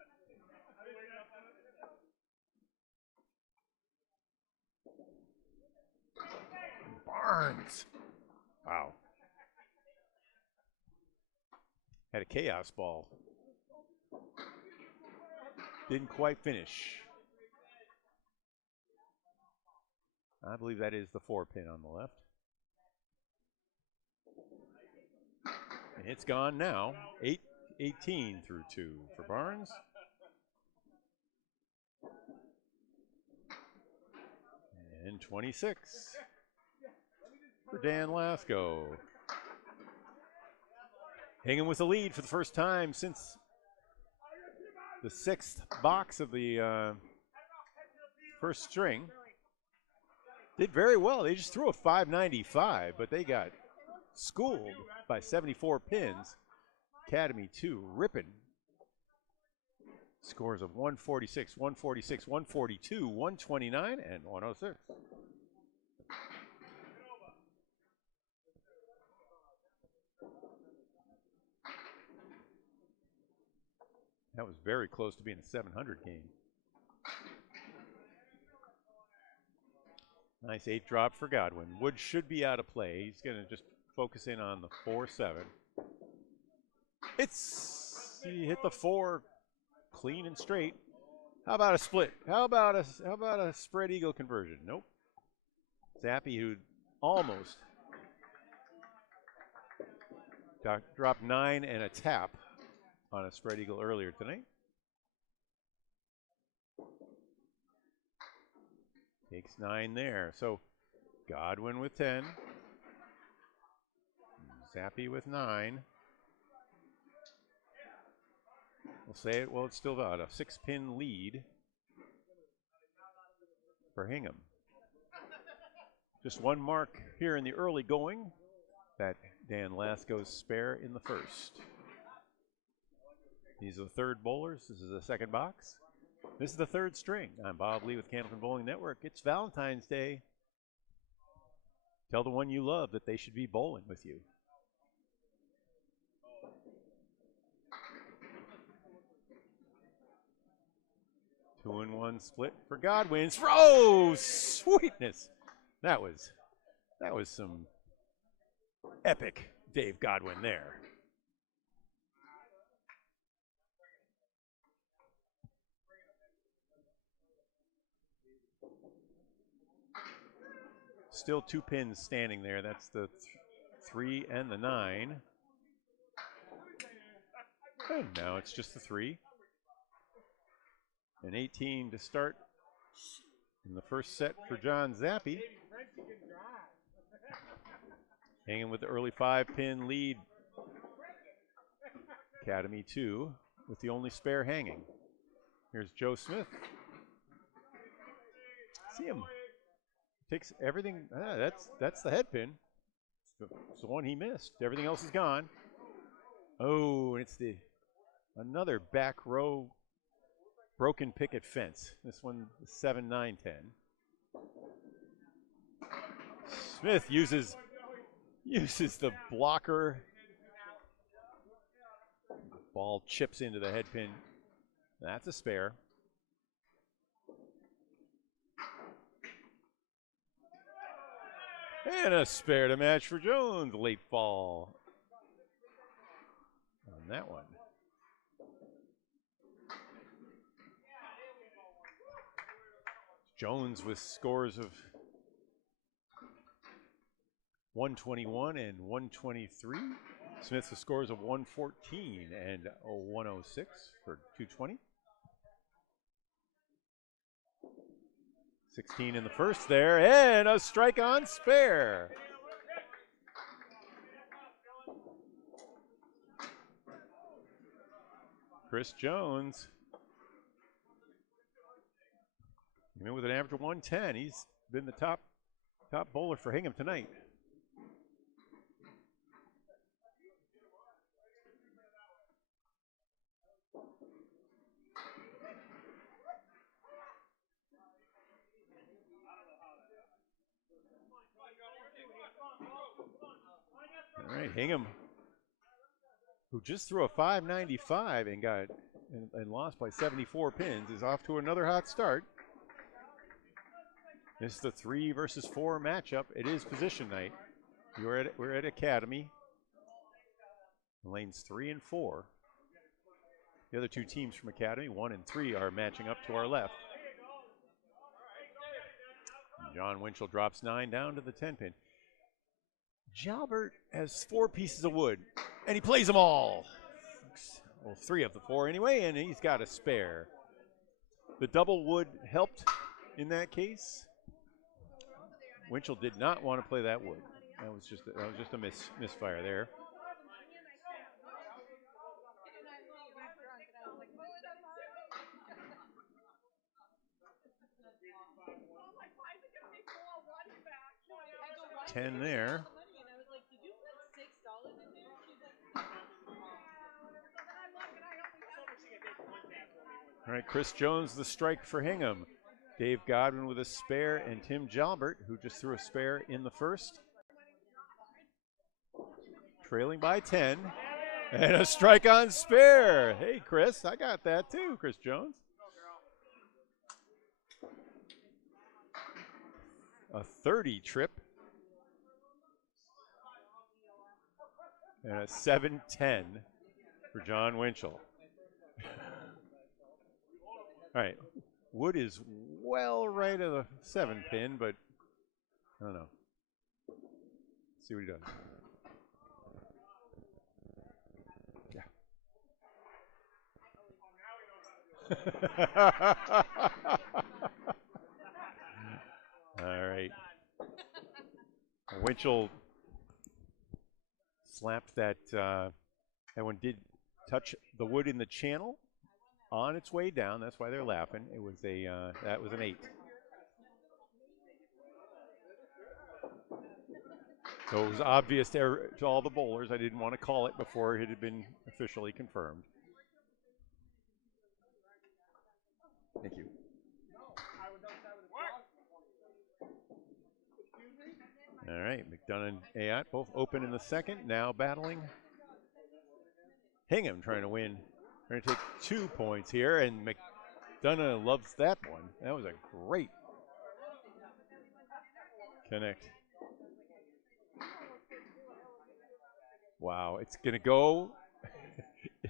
Barnes. Wow. Had a chaos ball. Didn't quite finish. I believe that is the 4 pin on the left. It's gone now. 18 through 2 for Barnes. And 26 for Dan Lasko. Hingham with the lead for the first time since the 6th box of the first string. Did very well. They just threw a 595, but they got schooled by 74 pins. Academy 2 ripping. Scores of 146, 146, 142, 129, and 106. That was very close to being a 700 game. Nice 8 drop for Godwin. Wood should be out of play. He's going to just focus in on the 4-7. He hit the 4 clean and straight. How about a split? How about a spread eagle conversion? Nope. Zappi, who almost dropped 9 and a tap on a spread eagle earlier tonight. Takes 9 there. So Godwin with 10. Zappi with 9. We'll say it, well, it's still about a 6-pin lead for Hingham. Just one mark here in the early going. That Dan Lasko's spare in the first. These are the third bowlers. This is the second box. This is the third string. I'm Bob Lee with Candlepin Bowling Network. It's Valentine's Day. Tell the one you love that they should be bowling with you. Two and one split for Godwin. Oh, sweetness! That was some epic Dave Godwin there. Still 2 pins standing there. That's the 3 and the 9. And now it's just the 3. An 18 to start in the first set for John Zappi. Hanging with the early 5-pin lead. Academy 2 with the only spare hanging. Here's Joe Smith. See him. Takes everything. That's the head pin. It's the one he missed. Everything else is gone. Oh, and it's another back row broken picket fence. This one 7, 9, 10. Smith uses the blocker. Ball chips into the head pin. That's a spare. And a spare to match for Jones. Late fall on that one. Jones with scores of 121 and 123. Smith with scores of 114 and 106 for 220. 16 in the first there, and a strike on spare. Chris Jones, even with an average of 110, he's been the top bowler for Hingham tonight. All right, Hingham, who just threw a 595 and lost by 74 pins, is off to another hot start. This is the 3 versus 4 matchup. It is position night. We're at Academy. Lanes 3 and 4. The other 2 teams from Academy, 1 and 3, are matching up to our left. John Winchell drops 9 down to the 10 pin. Jalbert has 4 pieces of wood, and he plays them all. Well, 3 of the 4 anyway, and he's got a spare. The double wood helped in that case. Winchell did not want to play that wood. That was just a misfire there. $10 there. All right, Chris Jones, the strike for Hingham. Dave Godwin with a spare, and Tim Jalbert, who just threw a spare in the first. Trailing by 10. And a strike on spare. Hey, Chris, I got that too, Chris Jones. A 30 trip. And a 7-10 for John Winchell. All right, wood is well right of the 7 pin, but I don't know. Let's see what he does. Yeah. All right. Winchell slapped that. That one did touch the wood in the channel on its way down. That's why they're laughing. It was that was an 8. So it was obvious to all the bowlers. I didn't want to call it before it had been officially confirmed. Thank you. All right, McDonough and Ayotte both open in the second. Now battling. Hingham trying to win. Trying to take 2 points here, and McDonough loves that one. That was a great connect. Wow, it's going to go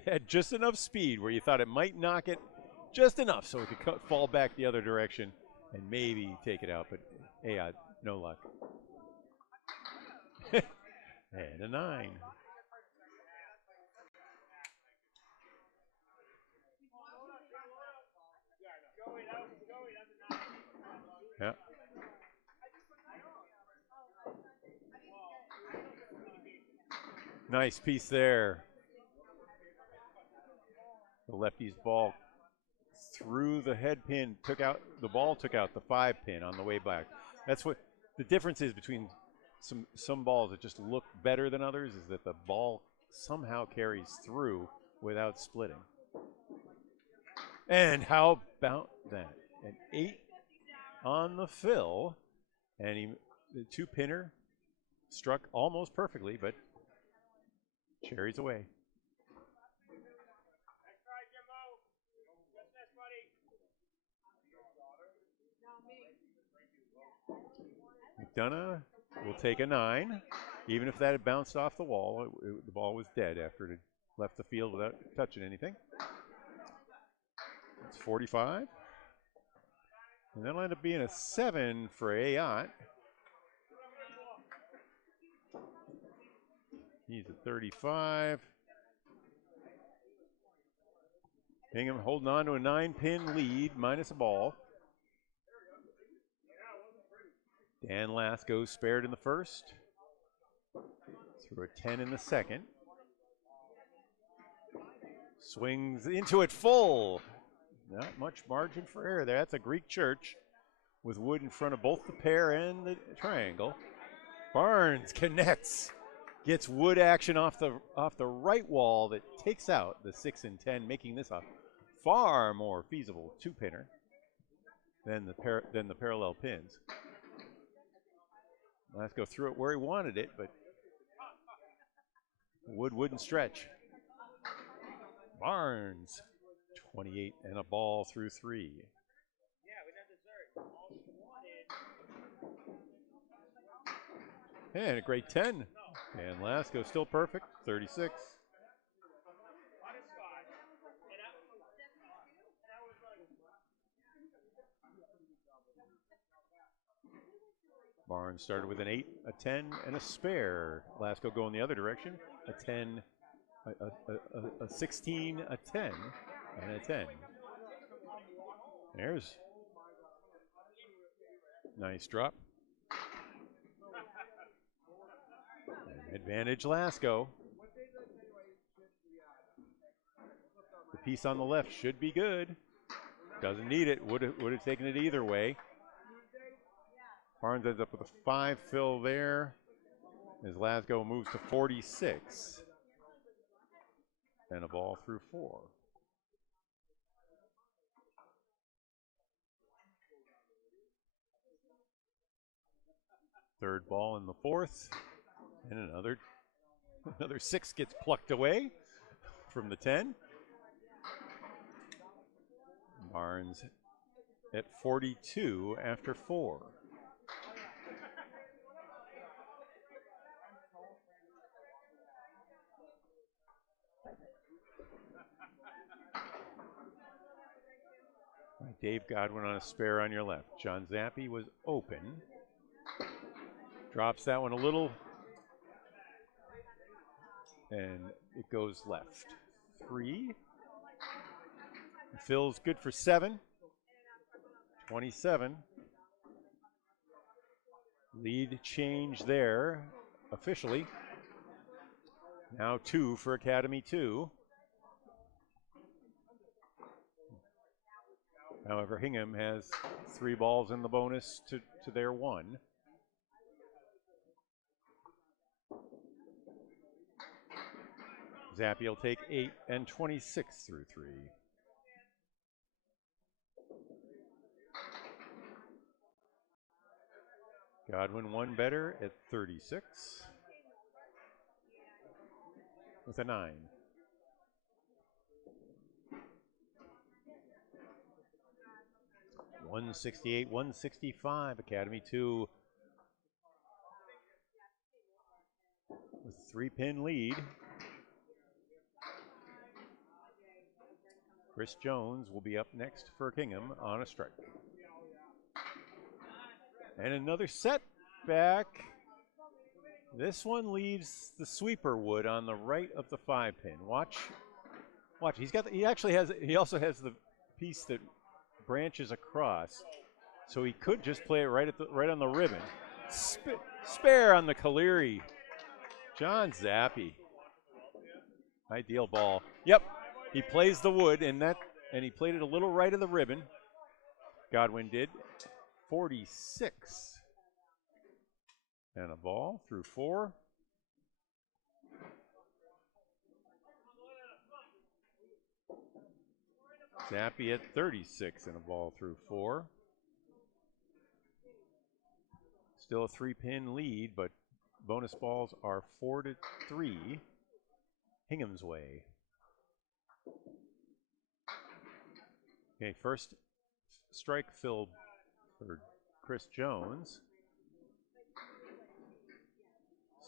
at just enough speed where you thought it might knock it just enough so it could fall back the other direction and maybe take it out, but Ayotte, no luck. And a 9. Yeah. Nice piece there. The lefty's ball through the head pin, took out the 5 pin on the way back. That's what the difference is between some balls that just look better than others, is that the ball somehow carries through without splitting. And how about that? An 8 on the fill, and the 2-pinner struck almost perfectly, but cherries away. McDonough will take a 9. Even if that had bounced off the wall, the ball was dead after it had left the field without touching anything. It's 45. And that'll end up being a 7 for Ayotte. He's at 35. Hingham holding on to a 9-pin lead, minus a ball. Dan Lasko spared in the first. Threw a 10 in the second. Swings into it full. Not much margin for error there. That's a Greek church with wood in front of both the pair and the triangle. Barnes connects. Gets wood action off the right wall that takes out the 6 and 10, making this a far more feasible 2-pinner than the parallel pins. Let's go through it where he wanted it, but wood wouldn't stretch. Barnes, 28 and a ball through 3. And a great 10. And Lasko still perfect, 36. Barnes started with an 8, a 10, and a spare. Lasko going the other direction, a 10, a 16, a 10, and a 10. There's nice drop. Advantage Lasko. The piece on the left should be good. Doesn't need it. Would have taken it either way. Barnes ends up with a 5 fill there as Lasko moves to 46. And a ball through 4. Third ball in the fourth. And another 6 gets plucked away from the 10. Barnes at 42 after 4. Dave Godwin on a spare on your left. John Zappi was open. Drops that one a little. And it goes left. 3. Phil's good for 7. 27. Lead change there, officially. Now 2 for Academy 2. However, Hingham has 3 balls in the bonus to their 1. Zappi will take 8 and 26 through 3. Godwin 1 better at 36 with a 9. $168, $165. Academy 2 with 3-pin lead. Chris Jones will be up next for Hingham on a strike. And another setback. This one leaves the sweeper wood on the right of the 5-pin. Watch. He also has the piece that branches across, so he could just play it right on the ribbon. Spare on the Caleri. John Zappi. Ideal ball. Yep, he plays the wood, and he played it a little right of the ribbon. Godwin did. 46. And a ball through 4. Zappi at 36 and a ball through 4. Still a 3-pin lead, but bonus balls are 4-3 Hingham's way. Okay, first strike fill for Chris Jones.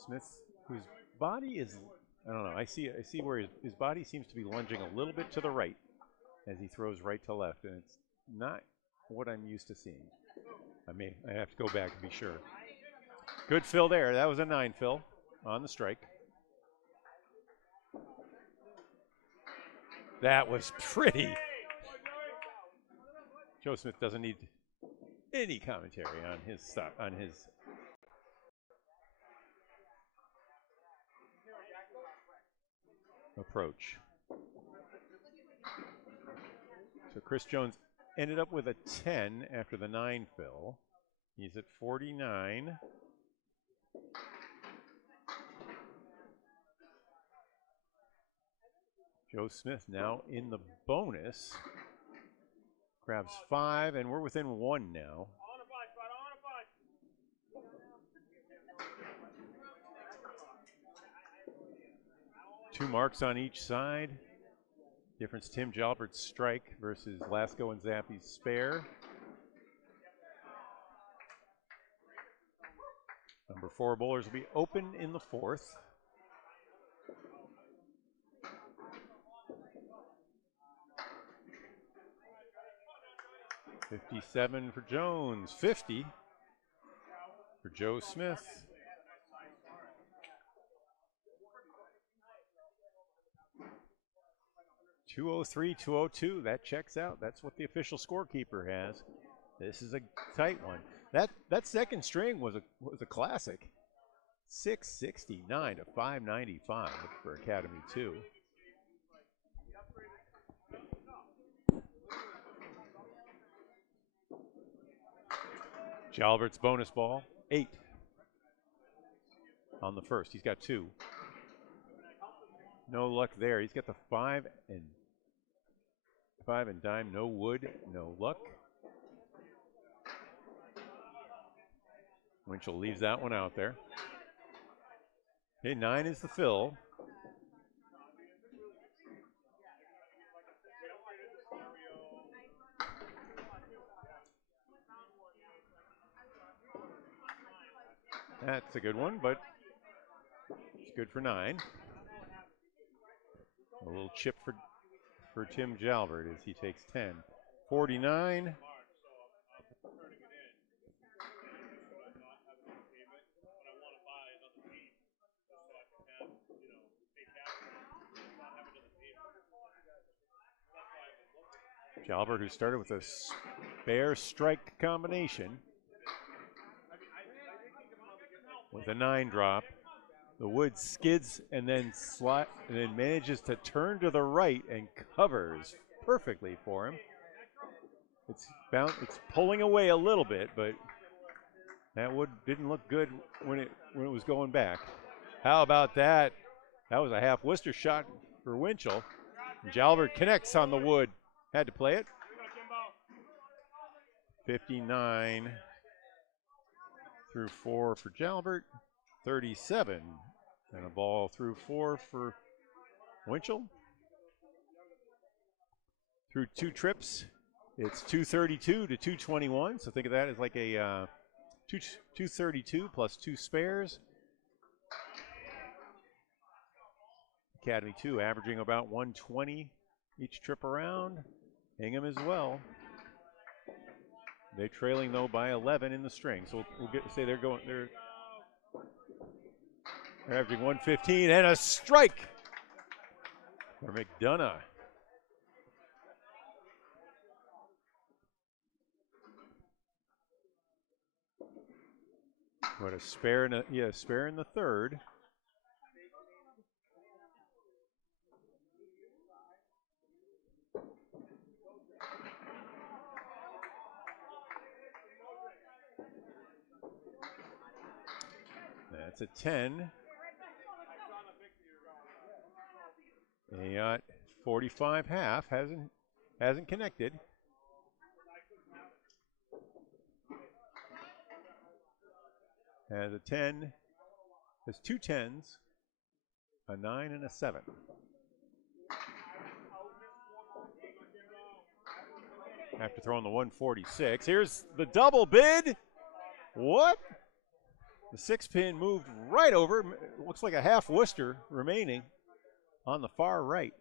Smith, whose body is, I don't know, I see where his body seems to be lunging a little bit to the right as he throws right to left, and it's not what I'm used to seeing. I have to go back and be sure. Good fill there. That was a 9 fill on the strike. That was pretty. Joe Smith doesn't need any commentary on his approach. So Chris Jones ended up with a 10 after the 9 fill. He's at 49. Joe Smith now in the bonus. Grabs 5, and we're within 1 now. 2 marks on each side. Difference Tim Jalbert's strike versus Lasko and Zappi's spare. Number 4 bowlers will be open in the 4th. $57 for Jones, $50 for Joe Smith. $203, $202, that checks out. That's what the official scorekeeper has. This is a tight one. That second string was a classic. 669 to 595 for Academy 2. Jalbert's bonus ball, 8 on the first. He's got 2. No luck there. He's got the 5 and dime. No wood, no luck. Winchell leaves that one out there. Okay, 9 is the fill. That's a good one, but it's good for 9. A little chip for Tim Jalbert as he takes 10. 49. Jalbert, who started with a spare strike combination. with a 9 drop. The wood skids and then manages to turn to the right and covers perfectly for him. It's pulling away a little bit, but that wood didn't look good when it was going back. How about that? That was a half Worcester shot for Winchell. Jalbert connects on the wood. Had to play it. 59 through 4 for Jalbert. 37 and a ball through 4 for Winchell. Through 2 trips, it's 232 to 221. So think of that as like a 232 plus 2 spares. Academy 2 averaging about 120 each trip around. Hingham as well. They're trailing though by 11 in the string. So we'll get to say they're averaging 115 and a strike for McDonough. What a spare in the third. That's a 10. Ayotte 45 half hasn't connected. Has a 10. Has 2 10s, a 9 and a 7. After throwing the 146, here's the double bid. What? The 6-pin moved right over. Looks like a half Worcester remaining on the far right.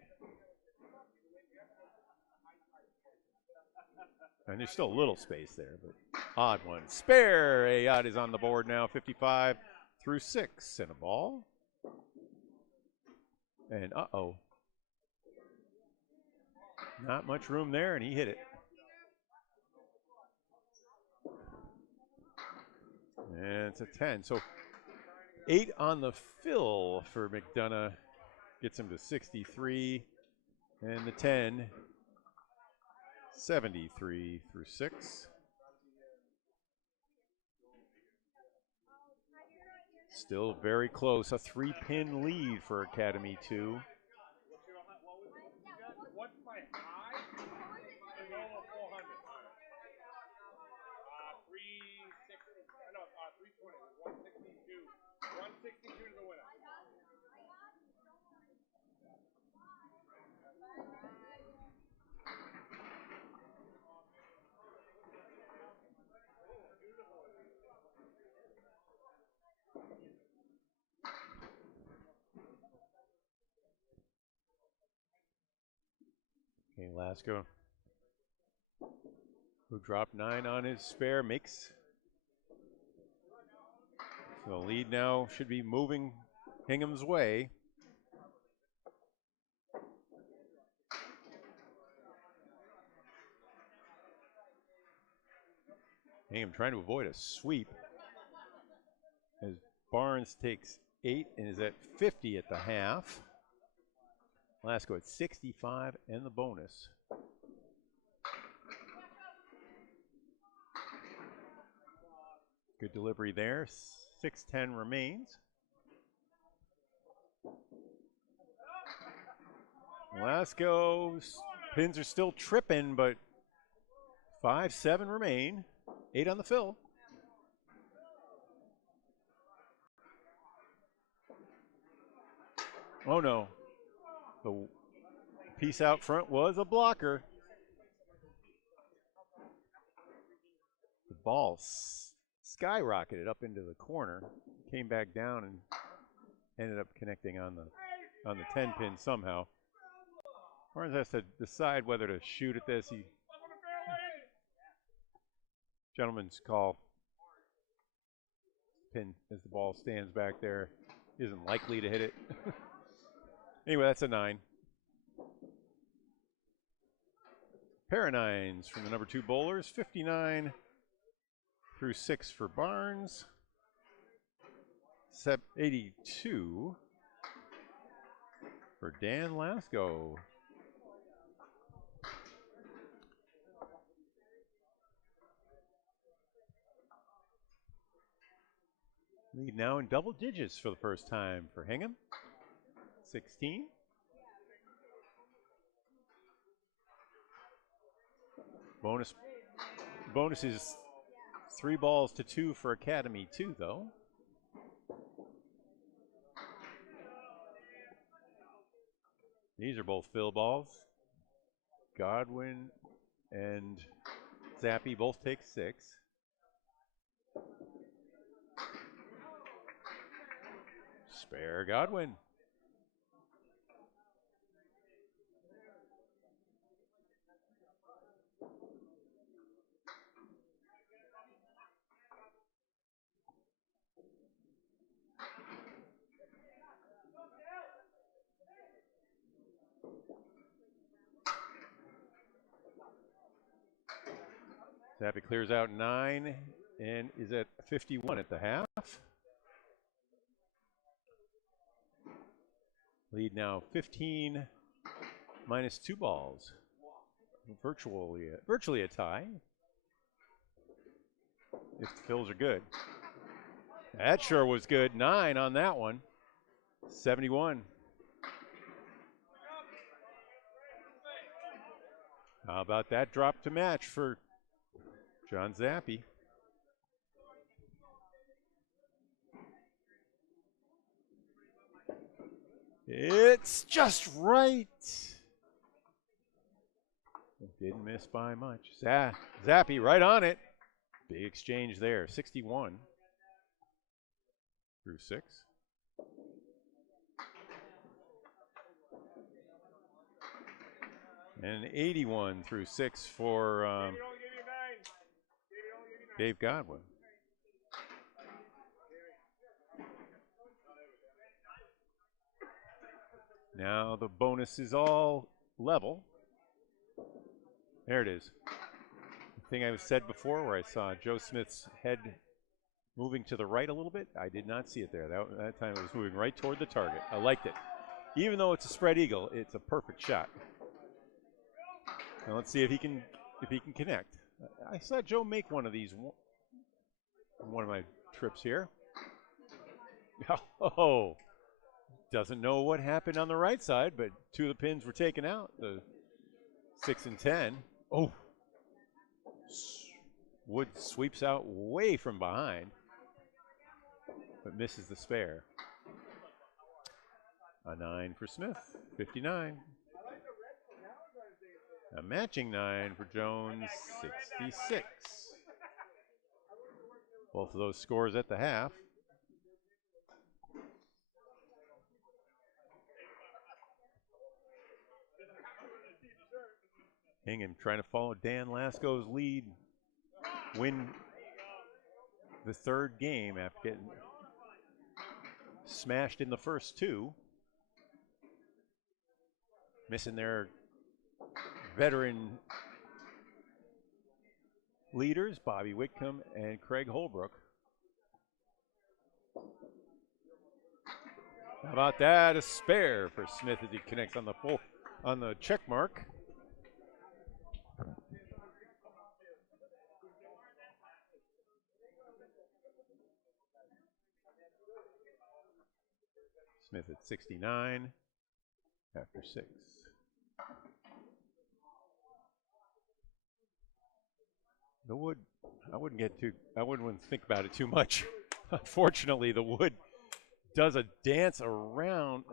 And there's still a little space there, but odd one. Spare. Ayotte is on the board now, 55 through 6 and a ball. And uh-oh. Not much room there, and he hit it. And it's a 10. So 8 on the fill for McDonough. Gets him to 63. And the 10, 73 through 6. Still very close. A 3-pin lead for Academy 2. Okay, Lasko, who dropped 9 on his spare, makes. So the lead now should be moving Hingham's way. Hingham trying to avoid a sweep as Barnes takes 8 and is at 50 at the half. Lasko at 65 and the bonus. Good delivery there. 6:10 remains. Lasko's pins are still tripping, but 5-7 remain. 8 on the fill. Oh no. The piece out front was a blocker. The ball skyrocketed up into the corner, came back down and ended up connecting on the 10 pin somehow. Barnes has to decide whether to shoot at this. Gentleman's call. Pin as the ball stands back there isn't likely to hit it. Anyway, that's a 9. Pair of 9s from the number 2 bowlers. 59 through 6 for Barnes. 82 for Dan Lasko. Lead now in double digits for the first time for Hingham. 16. Bonus is 3 balls to 2 for Academy 2, though. These are both fill balls. Godwin and Zappi both take 6. Spare Godwin. Zappi clears out 9 and is at 51 at the half. Lead now 15 minus 2 balls. Virtually a tie. If the fills are good. That sure was good. 9 on that one. 71. How about that drop to match for John Zappi? It's just right. Didn't miss by much. Zappi right on it. Big exchange there. 61 through 6. And 81 through 6 for Dave Godwin. Now the bonus is all level. There it is. The thing I said before where I saw Joe Smith's head moving to the right a little bit, I did not see it there. That time it was moving right toward the target. I liked it. Even though it's a spread eagle, it's a perfect shot. Now let's see if he can connect. I saw Joe make one of these on one of my trips here. Oh, doesn't know what happened on the right side, but 2 of the pins were taken out, the 6 and 10. Oh, Wood sweeps out way from behind, but misses the spare. A 9 for Smith, 59. A matching 9 for Jones, 66. Both of those scores at the half. Hingham trying to follow Dan Lasko's lead, win the 3rd game after getting smashed in the first 2. Missing their veteran leaders, Bobby Whitcomb and Craig Holbrook. How about that? A spare for Smith as he connects on the check mark. Smith at 69 after 6. The wood, I wouldn't think about it too much. Unfortunately, the wood does a dance around.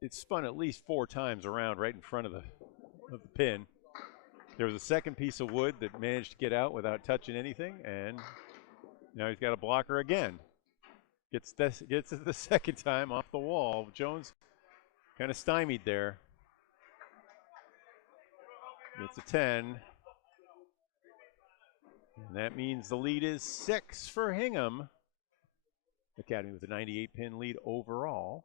It spun at least 4 times around right in front of the pin. There was a second piece of wood that managed to get out without touching anything, and now he's got a blocker again. Gets it the second time off the wall. Jones kind of stymied there. Gets a 10. And that means the lead is 6 for Hingham. Academy with a 98-pin lead overall.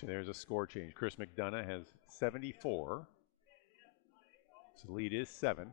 So there's a score change. Chris McDonough has 74. So the lead is 7.